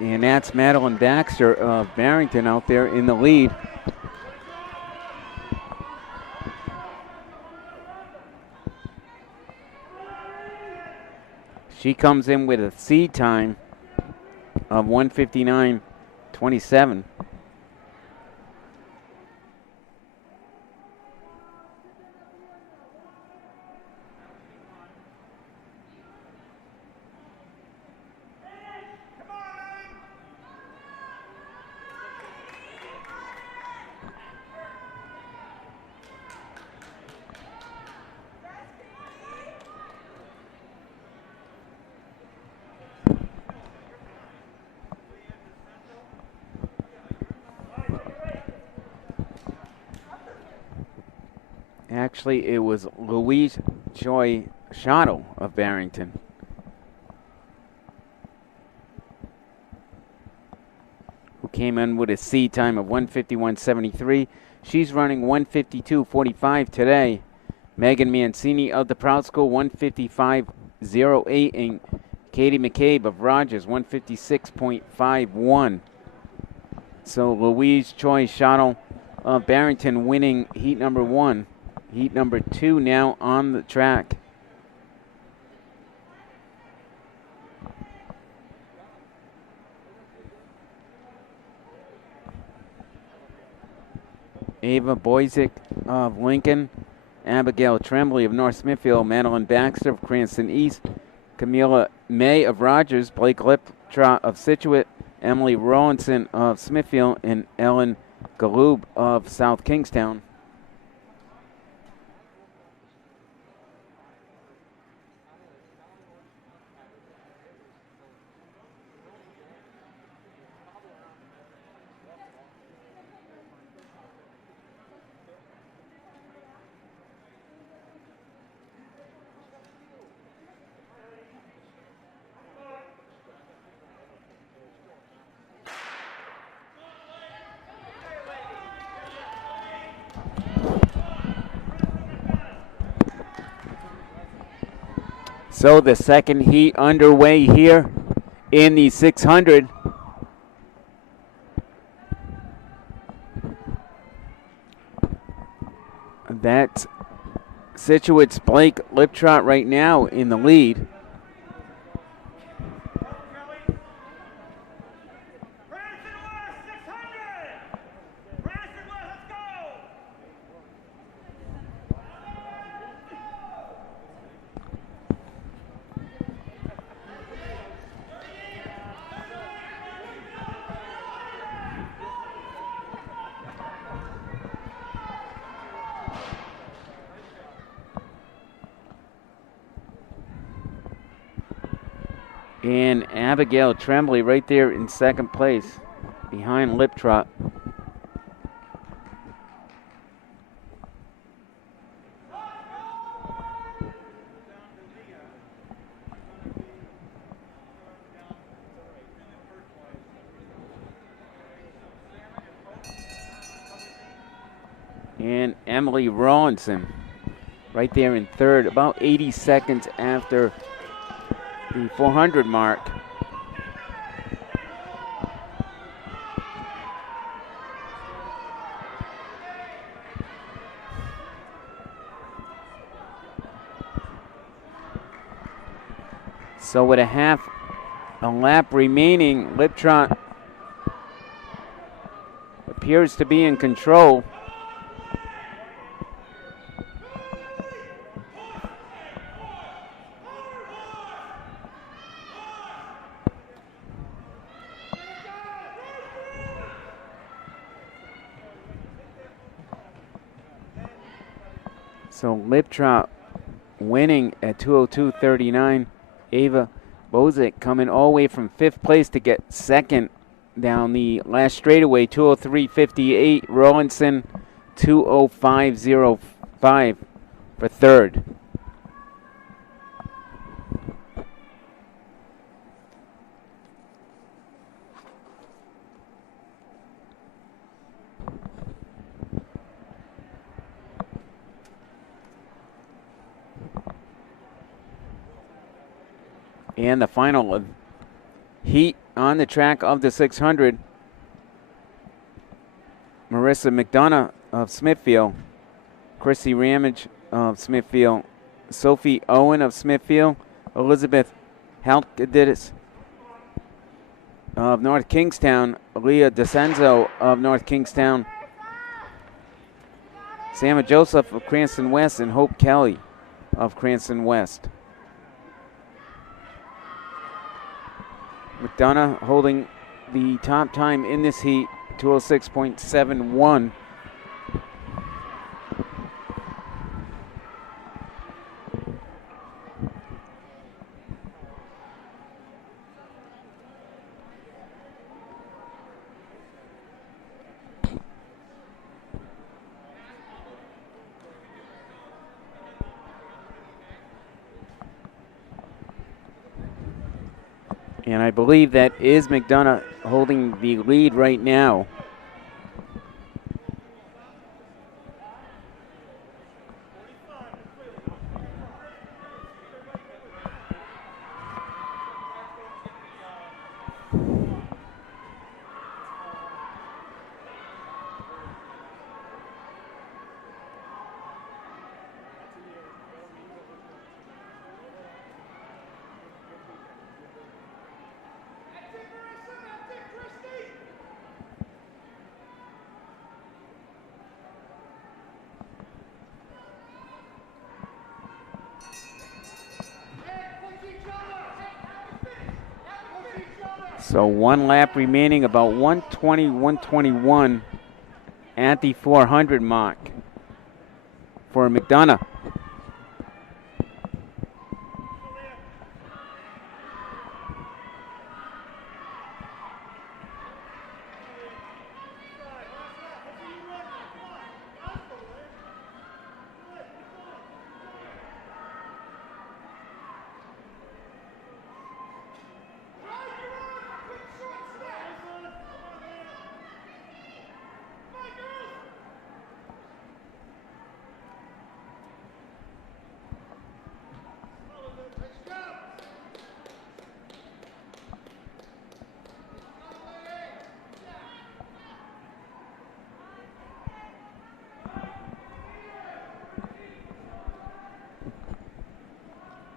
And that's Madeline Baxter of Barrington out there in the lead. She comes in with a seed time of 1:59.27. Actually, it was Louise Joy Schottel of Barrington. Who came in with a seed time of 1:51.73. She's running 1:52.45 today. Megan Mancini of the Proud School, 1:55.08. And Katie McCabe of Rogers, 1:56.51. So Louise Choi Schottel of Barrington winning heat number 1. Heat number 2 now on the track. Ava Boyzik of Lincoln, Abigail Tremblay of North Smithfield, Madeline Baxter of Cranston East, Camila May of Rogers, Blake Liptrot of Situate, Emily Rowlandson of Smithfield, and Ellen Galoob of South Kingstown. So the second heat underway here in the 600. That's Situate's Blake Liptrot right now in the lead. And Abigail Tremblay right there in second place behind Liptrot. And Emily Rawlinson right there in third, about 80 seconds after the 400 mark. So with a lap remaining, Liptrot appears to be in control. So Liptrot winning at 2:02:39. Ava Bozic coming all the way from 5th place to get second down the last straightaway, 2:03:58. Rawlinson 2:05:05 for third. And the final heat on the track of the 600. Marissa McDonough of Smithfield, Chrissy Ramage of Smithfield, Sophie Owen of Smithfield, Elizabeth Halkidis of North Kingstown, Leah DeCenzo of North Kingstown, Sama Joseph of Cranston West, and Hope Kelly of Cranston West. McDonough holding the top time in this heat, 2:06.71. And I believe that is McDonough holding the lead right now. So one lap remaining, about 120, 121 at the 400 mark for McDonough.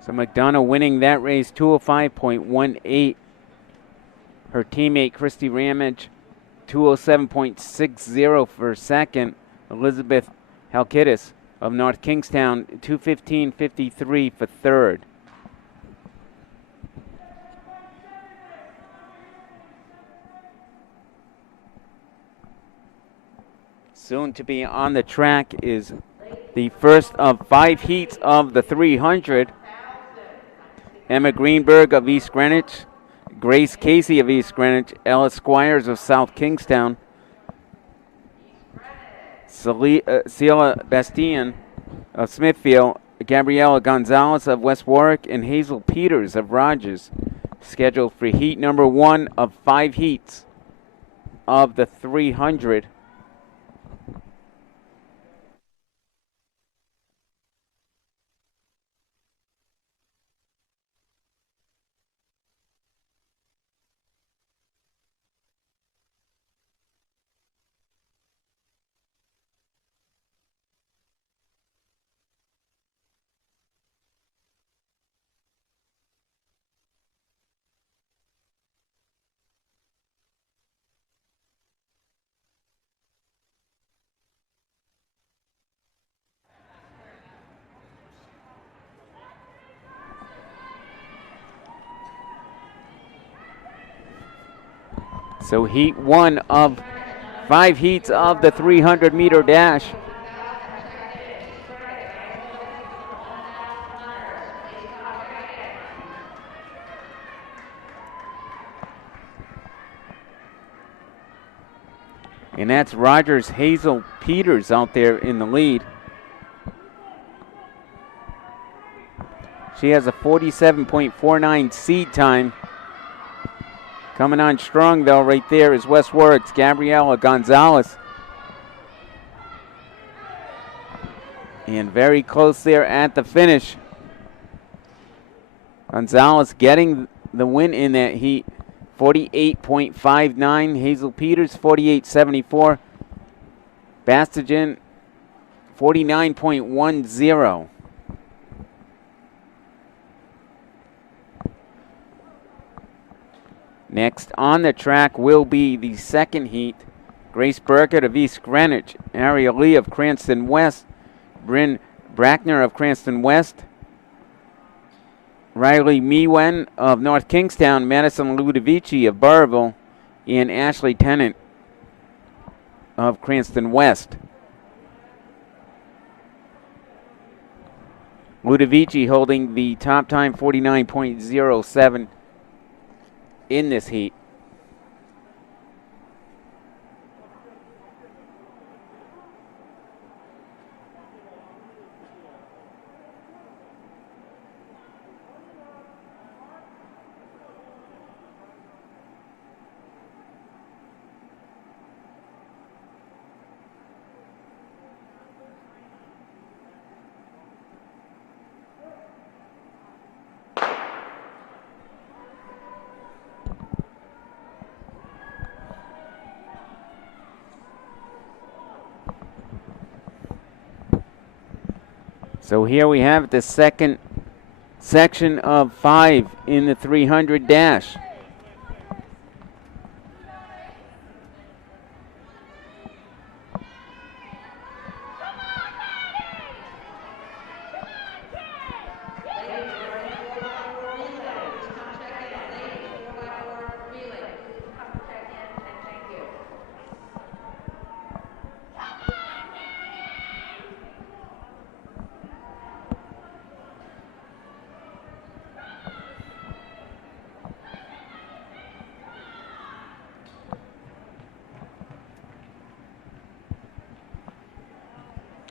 So McDonough winning that race, 2:05.18. Her teammate Christy Ramage, 2:07.60 for second. Elizabeth Halkidis of North Kingstown, 2:15.53 for third. Soon to be on the track is the first of 5 heats of the 300. Emma Greenberg of East Greenwich, Grace Casey of East Greenwich, Ella Squires of South Kingstown, Celia Bastian of Smithfield, Gabriela Gonzalez of West Warwick, and Hazel Peters of Rogers, scheduled for heat number 1 of 5 heats of the 300. So heat 1 of 5 heats of the 300-meter dash. And that's Rogers' Hazel Peters out there in the lead. She has a 47.49 seed time. Coming on strong, though, right there is West Warwick's Gabriela Gonzalez. And very close there at the finish. Gonzalez getting the win in that heat. 48.59. Hazel Peters, 48.74. Bastian, 49.10. Next on the track will be the second heat. Grace Burkett of East Greenwich, Ariel Lee of Cranston West, Bryn Brackner of Cranston West, Riley Mewen of North Kingstown, Madison Ludovici of Burrville, and Ashley Tennant of Cranston West. Ludovici holding the top time, 49.07 in this heat. So here we have the second section of 5 in the 300 dash.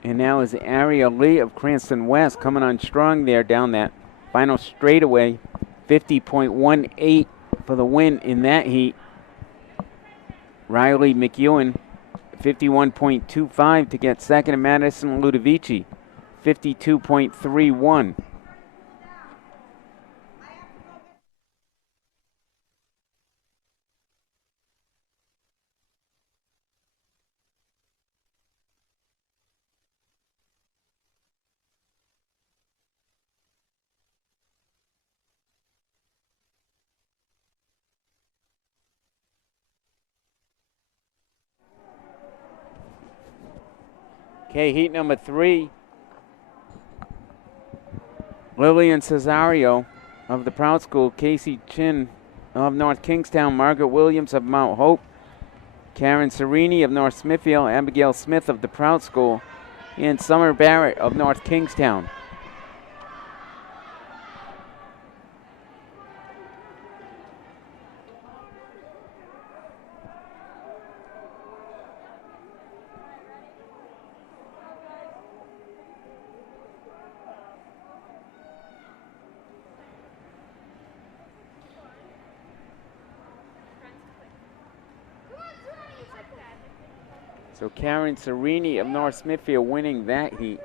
And now is Ariel Lee of Cranston West coming on strong there down that final straightaway. 50.18 for the win in that heat. Riley McEwen, 51.25 to get second, and Madison Ludovici, 52.31. Okay, heat number 3. Lillian Cesario of the Proud School, Casey Chin of North Kingstown, Margaret Williams of Mount Hope, Karen Serini of North Smithfield, Abigail Smith of the Proud School, and Summer Barrett of North Kingstown. So Karen Serini of North Smithfield winning that heat,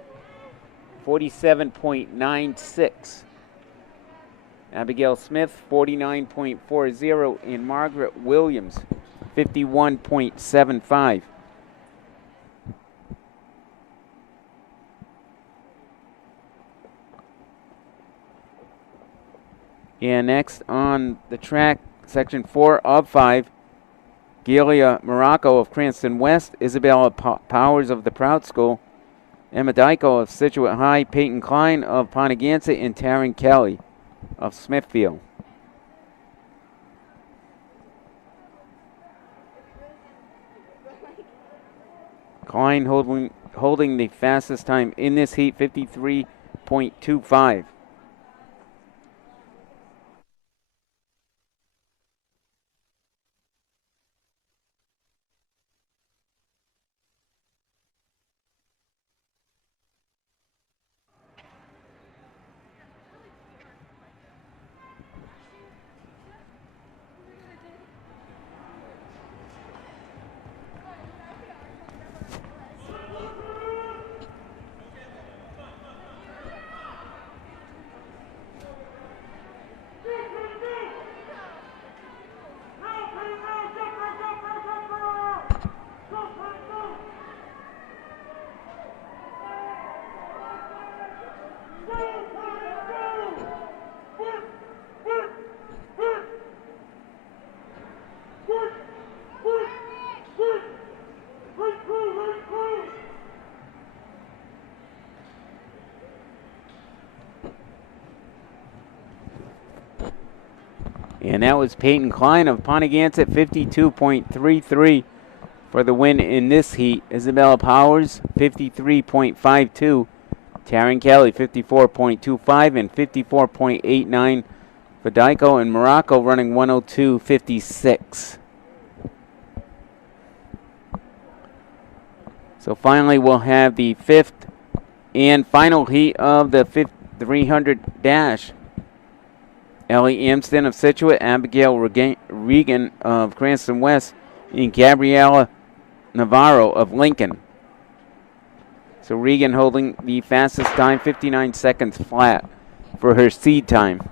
47.96. Abigail Smith, 49.40, and Margaret Williams, 51.75. And next on the track, section 4 of 5, Gilia Morocco of Cranston West, Isabella Powers of the Proud School, Emma Dyko of Situate High, Peyton Klein of Pontegansett, and Taryn Kelly of Smithfield. Klein holding the fastest time in this heat, 53.25. And that was Peyton Klein of Pontegansett, 52.33 for the win in this heat. Isabella Powers, 53.52. Taryn Kelly, 54.25 and 54.89 for Dyko, and Morocco running 102.56. So finally we'll have the fifth and final heat of the 300 dash. Ellie Amston of Situate, Abigail Regan of Cranston West, and Gabriela Navarro of Lincoln. So Regan holding the fastest time, 59 seconds flat for her seed time.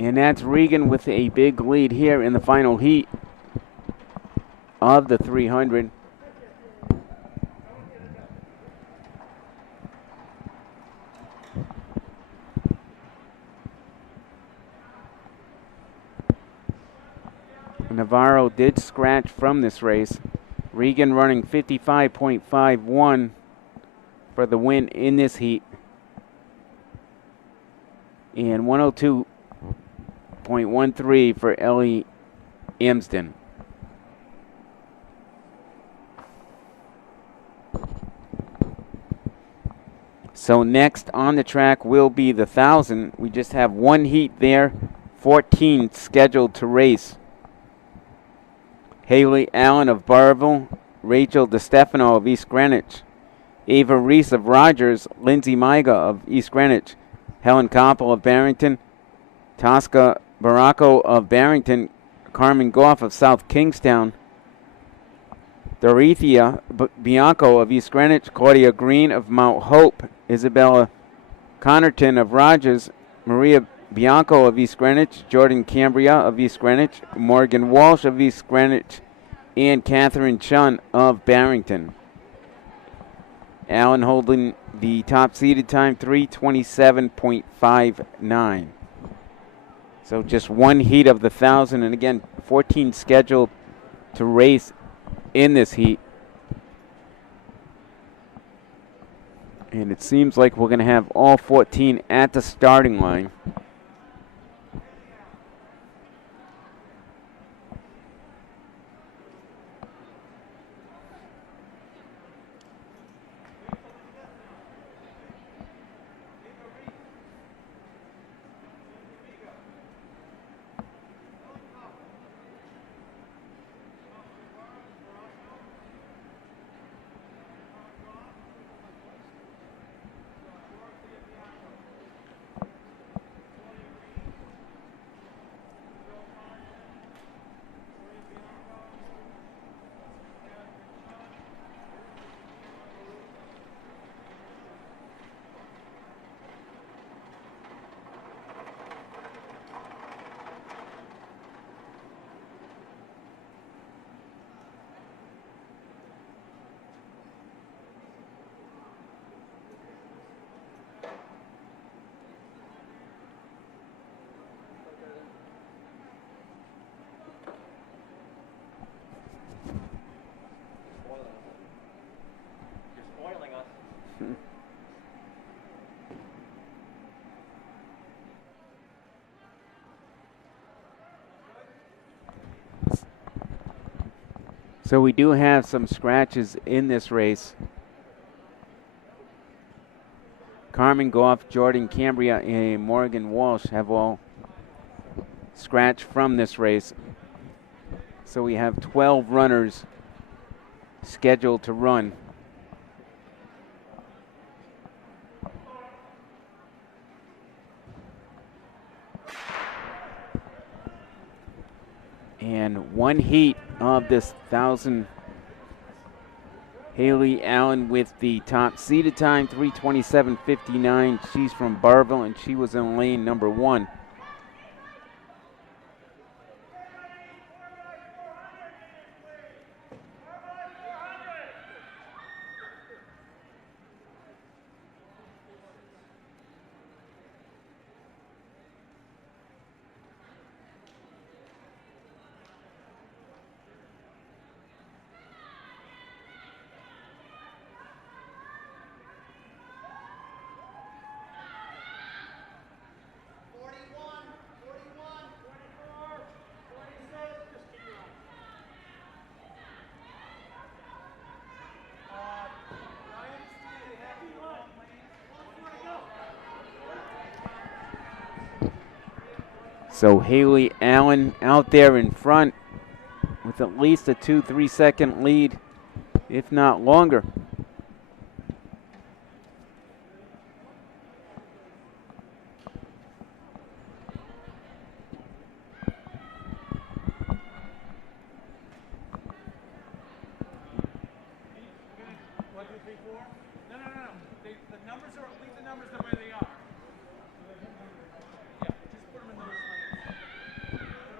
And that's Regan with a big lead here in the final heat of the 300. Navarro did scratch from this race. Regan running 55.51 for the win in this heat. And 102.13 for Ellie Amsden. So next on the track will be the 1,000. We just have one heat there, 14 scheduled to race. Haley Allen of Barville, Rachel DeStefano of East Greenwich, Ava Reese of Rogers, Lindsay Maiga of East Greenwich, Helen Koppel of Barrington, Tosca Baracco of Barrington, Carmen Goff of South Kingstown, Dorothea Bianco of East Greenwich, Claudia Green of Mount Hope, Isabella Connerton of Rogers, Maria Bianco of East Greenwich, Jordan Cambria of East Greenwich, Morgan Walsh of East Greenwich, and Catherine Chun of Barrington. Allen holding the top seeded time, 3:27.59. So just one heat of the 1,000, and again, 14 scheduled to race in this heat. And it seems like we're going to have all 14 at the starting line. So we do have some scratches in this race. Carmen Goff, Jordan Cambria, and Morgan Walsh have all scratched from this race. So we have 12 runners scheduled to run. And one heat of this 1,000, Headley Allen with the top seeded time, 3:27.59. She's from Barville, and she was in lane number 1. So Headley Allen out there in front with at least a 2-3 second lead, if not longer. The numbers are, leave the numbers the way they are. Yeah, just put them in those lanes. Put them in those lanes.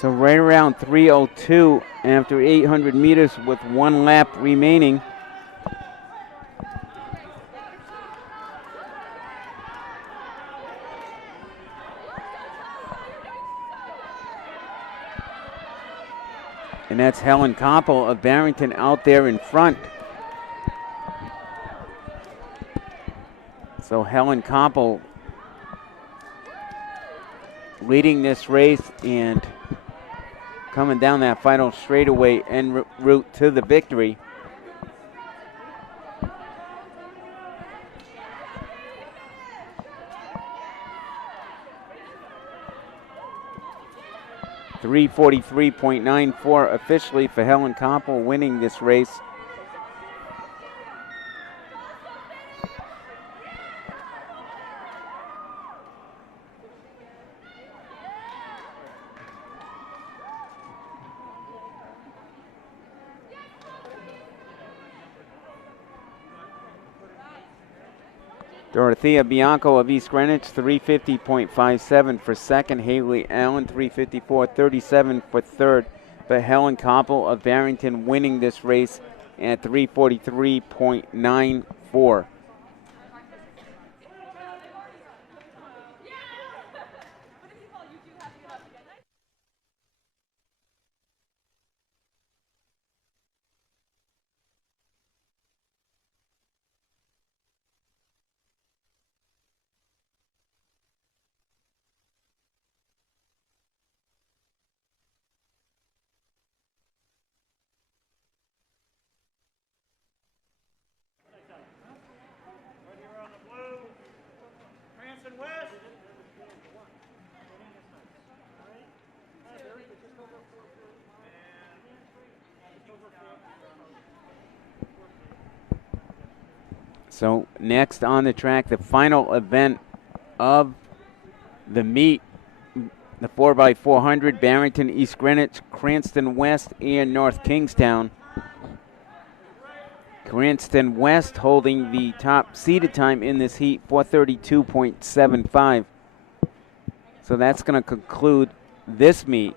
So right around 3:02 after 800 meters with 1 lap remaining. And that's Helen Koppel of Barrington out there in front. So Helen Koppel leading this race and coming down that final straightaway en route to the victory. .343.94 officially for Helen Koppel winning this race. Dorothea Bianco of East Greenwich, 350.57 for second. Headley Allen, 354.37 for third. But Helen Koppel of Barrington winning this race at 343.94. So next on the track, the final event of the meet, the 4x400, Barrington, East Greenwich, Cranston West, and North Kingstown. Cranston West holding the top seeded time in this heat, 4:32.75. So that's going to conclude this meet.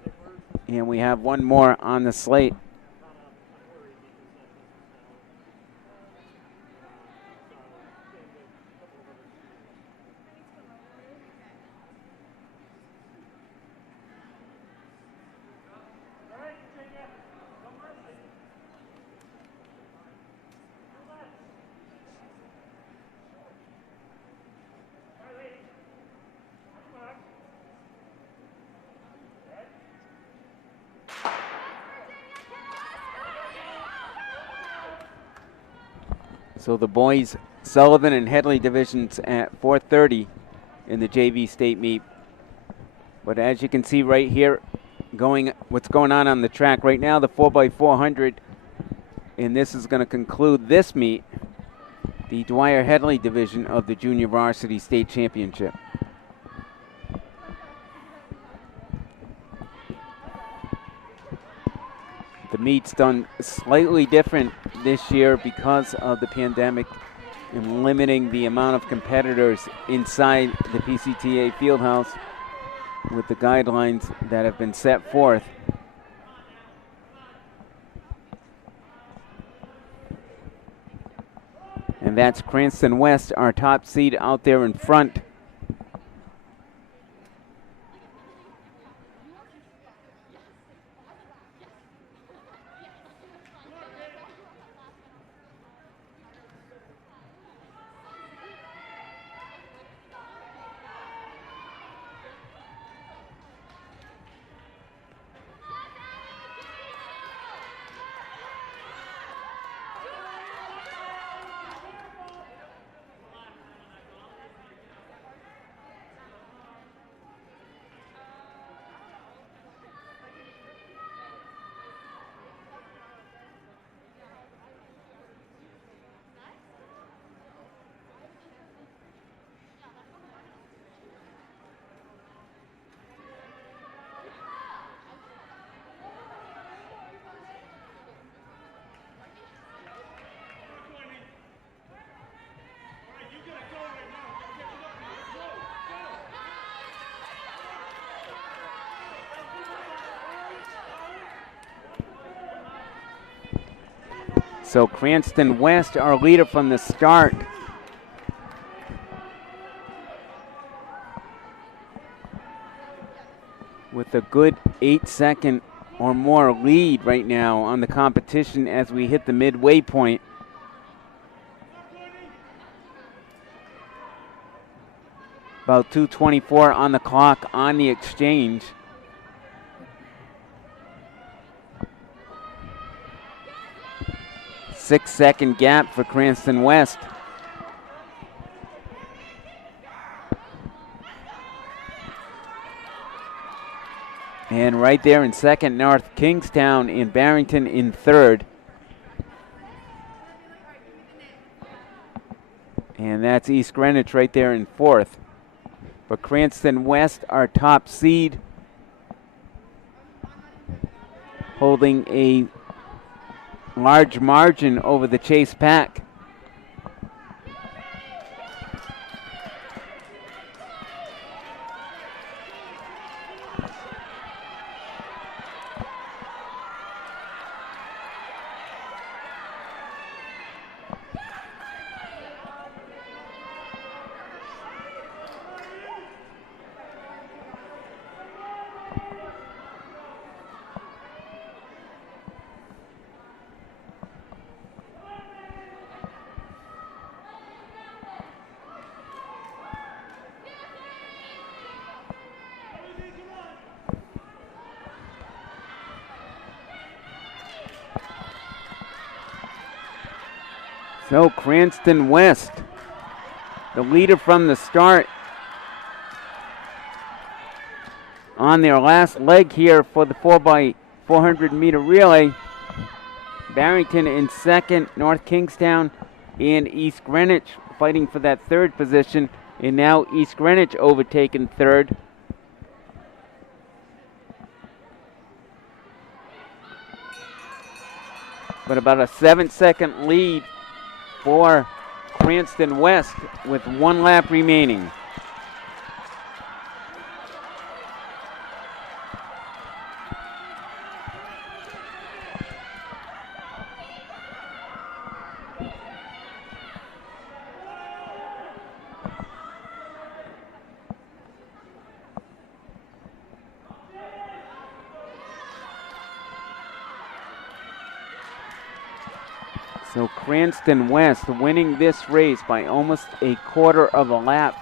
And we have one more on the slate. So the boys Sullivan and Headley divisions at 4:30 in the JV state meet. But as you can see right here, what's going on the track right now, the 4x400, and this is going to conclude this meet, the Dwyer Headley division of the Junior Varsity State Championship. The meet's done slightly different this year because of the pandemic and limiting the amount of competitors inside the PCTA Fieldhouse with the guidelines that have been set forth. And that's Cranston West, our top seed out there in front. So Cranston West, our leader from the start. With a good 8-second or more lead right now on the competition as we hit the midway point. About 2:24 on the clock on the exchange. Six-second gap for Cranston West. And right there in second, North Kingstown, and Barrington in third. And that's East Greenwich right there in fourth. But Cranston West, our top seed, holding a large margin over the Chase pack. So Cranston West, the leader from the start, on their last leg here for the 4x400 meter relay. Barrington in second, North Kingstown and East Greenwich fighting for that third position. And now East Greenwich overtaken third. But about a 7-second lead for Cranston West with 1 lap remaining. So Cranston West winning this race by almost a quarter of a lap.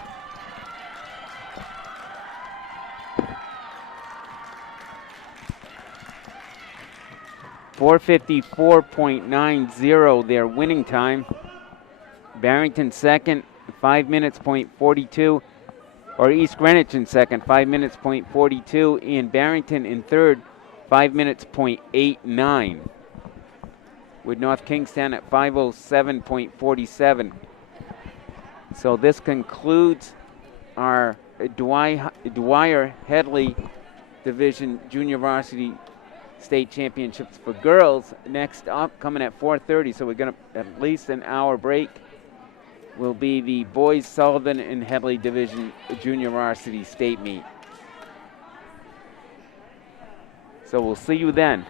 .454.90 their winning time. Barrington second, 5 minutes point 42. Or East Greenwich in second, 5 minutes point 42. And Barrington in third, 5 minutes point 89. With North Kingstown at 5:07.47. So this concludes our Dwyer Headley Division Junior Varsity State Championships for girls. Next up, coming at 4:30, so we're going to at least an hour break, will be the boys Sullivan and Headley Division Junior Varsity State meet. So we'll see you then.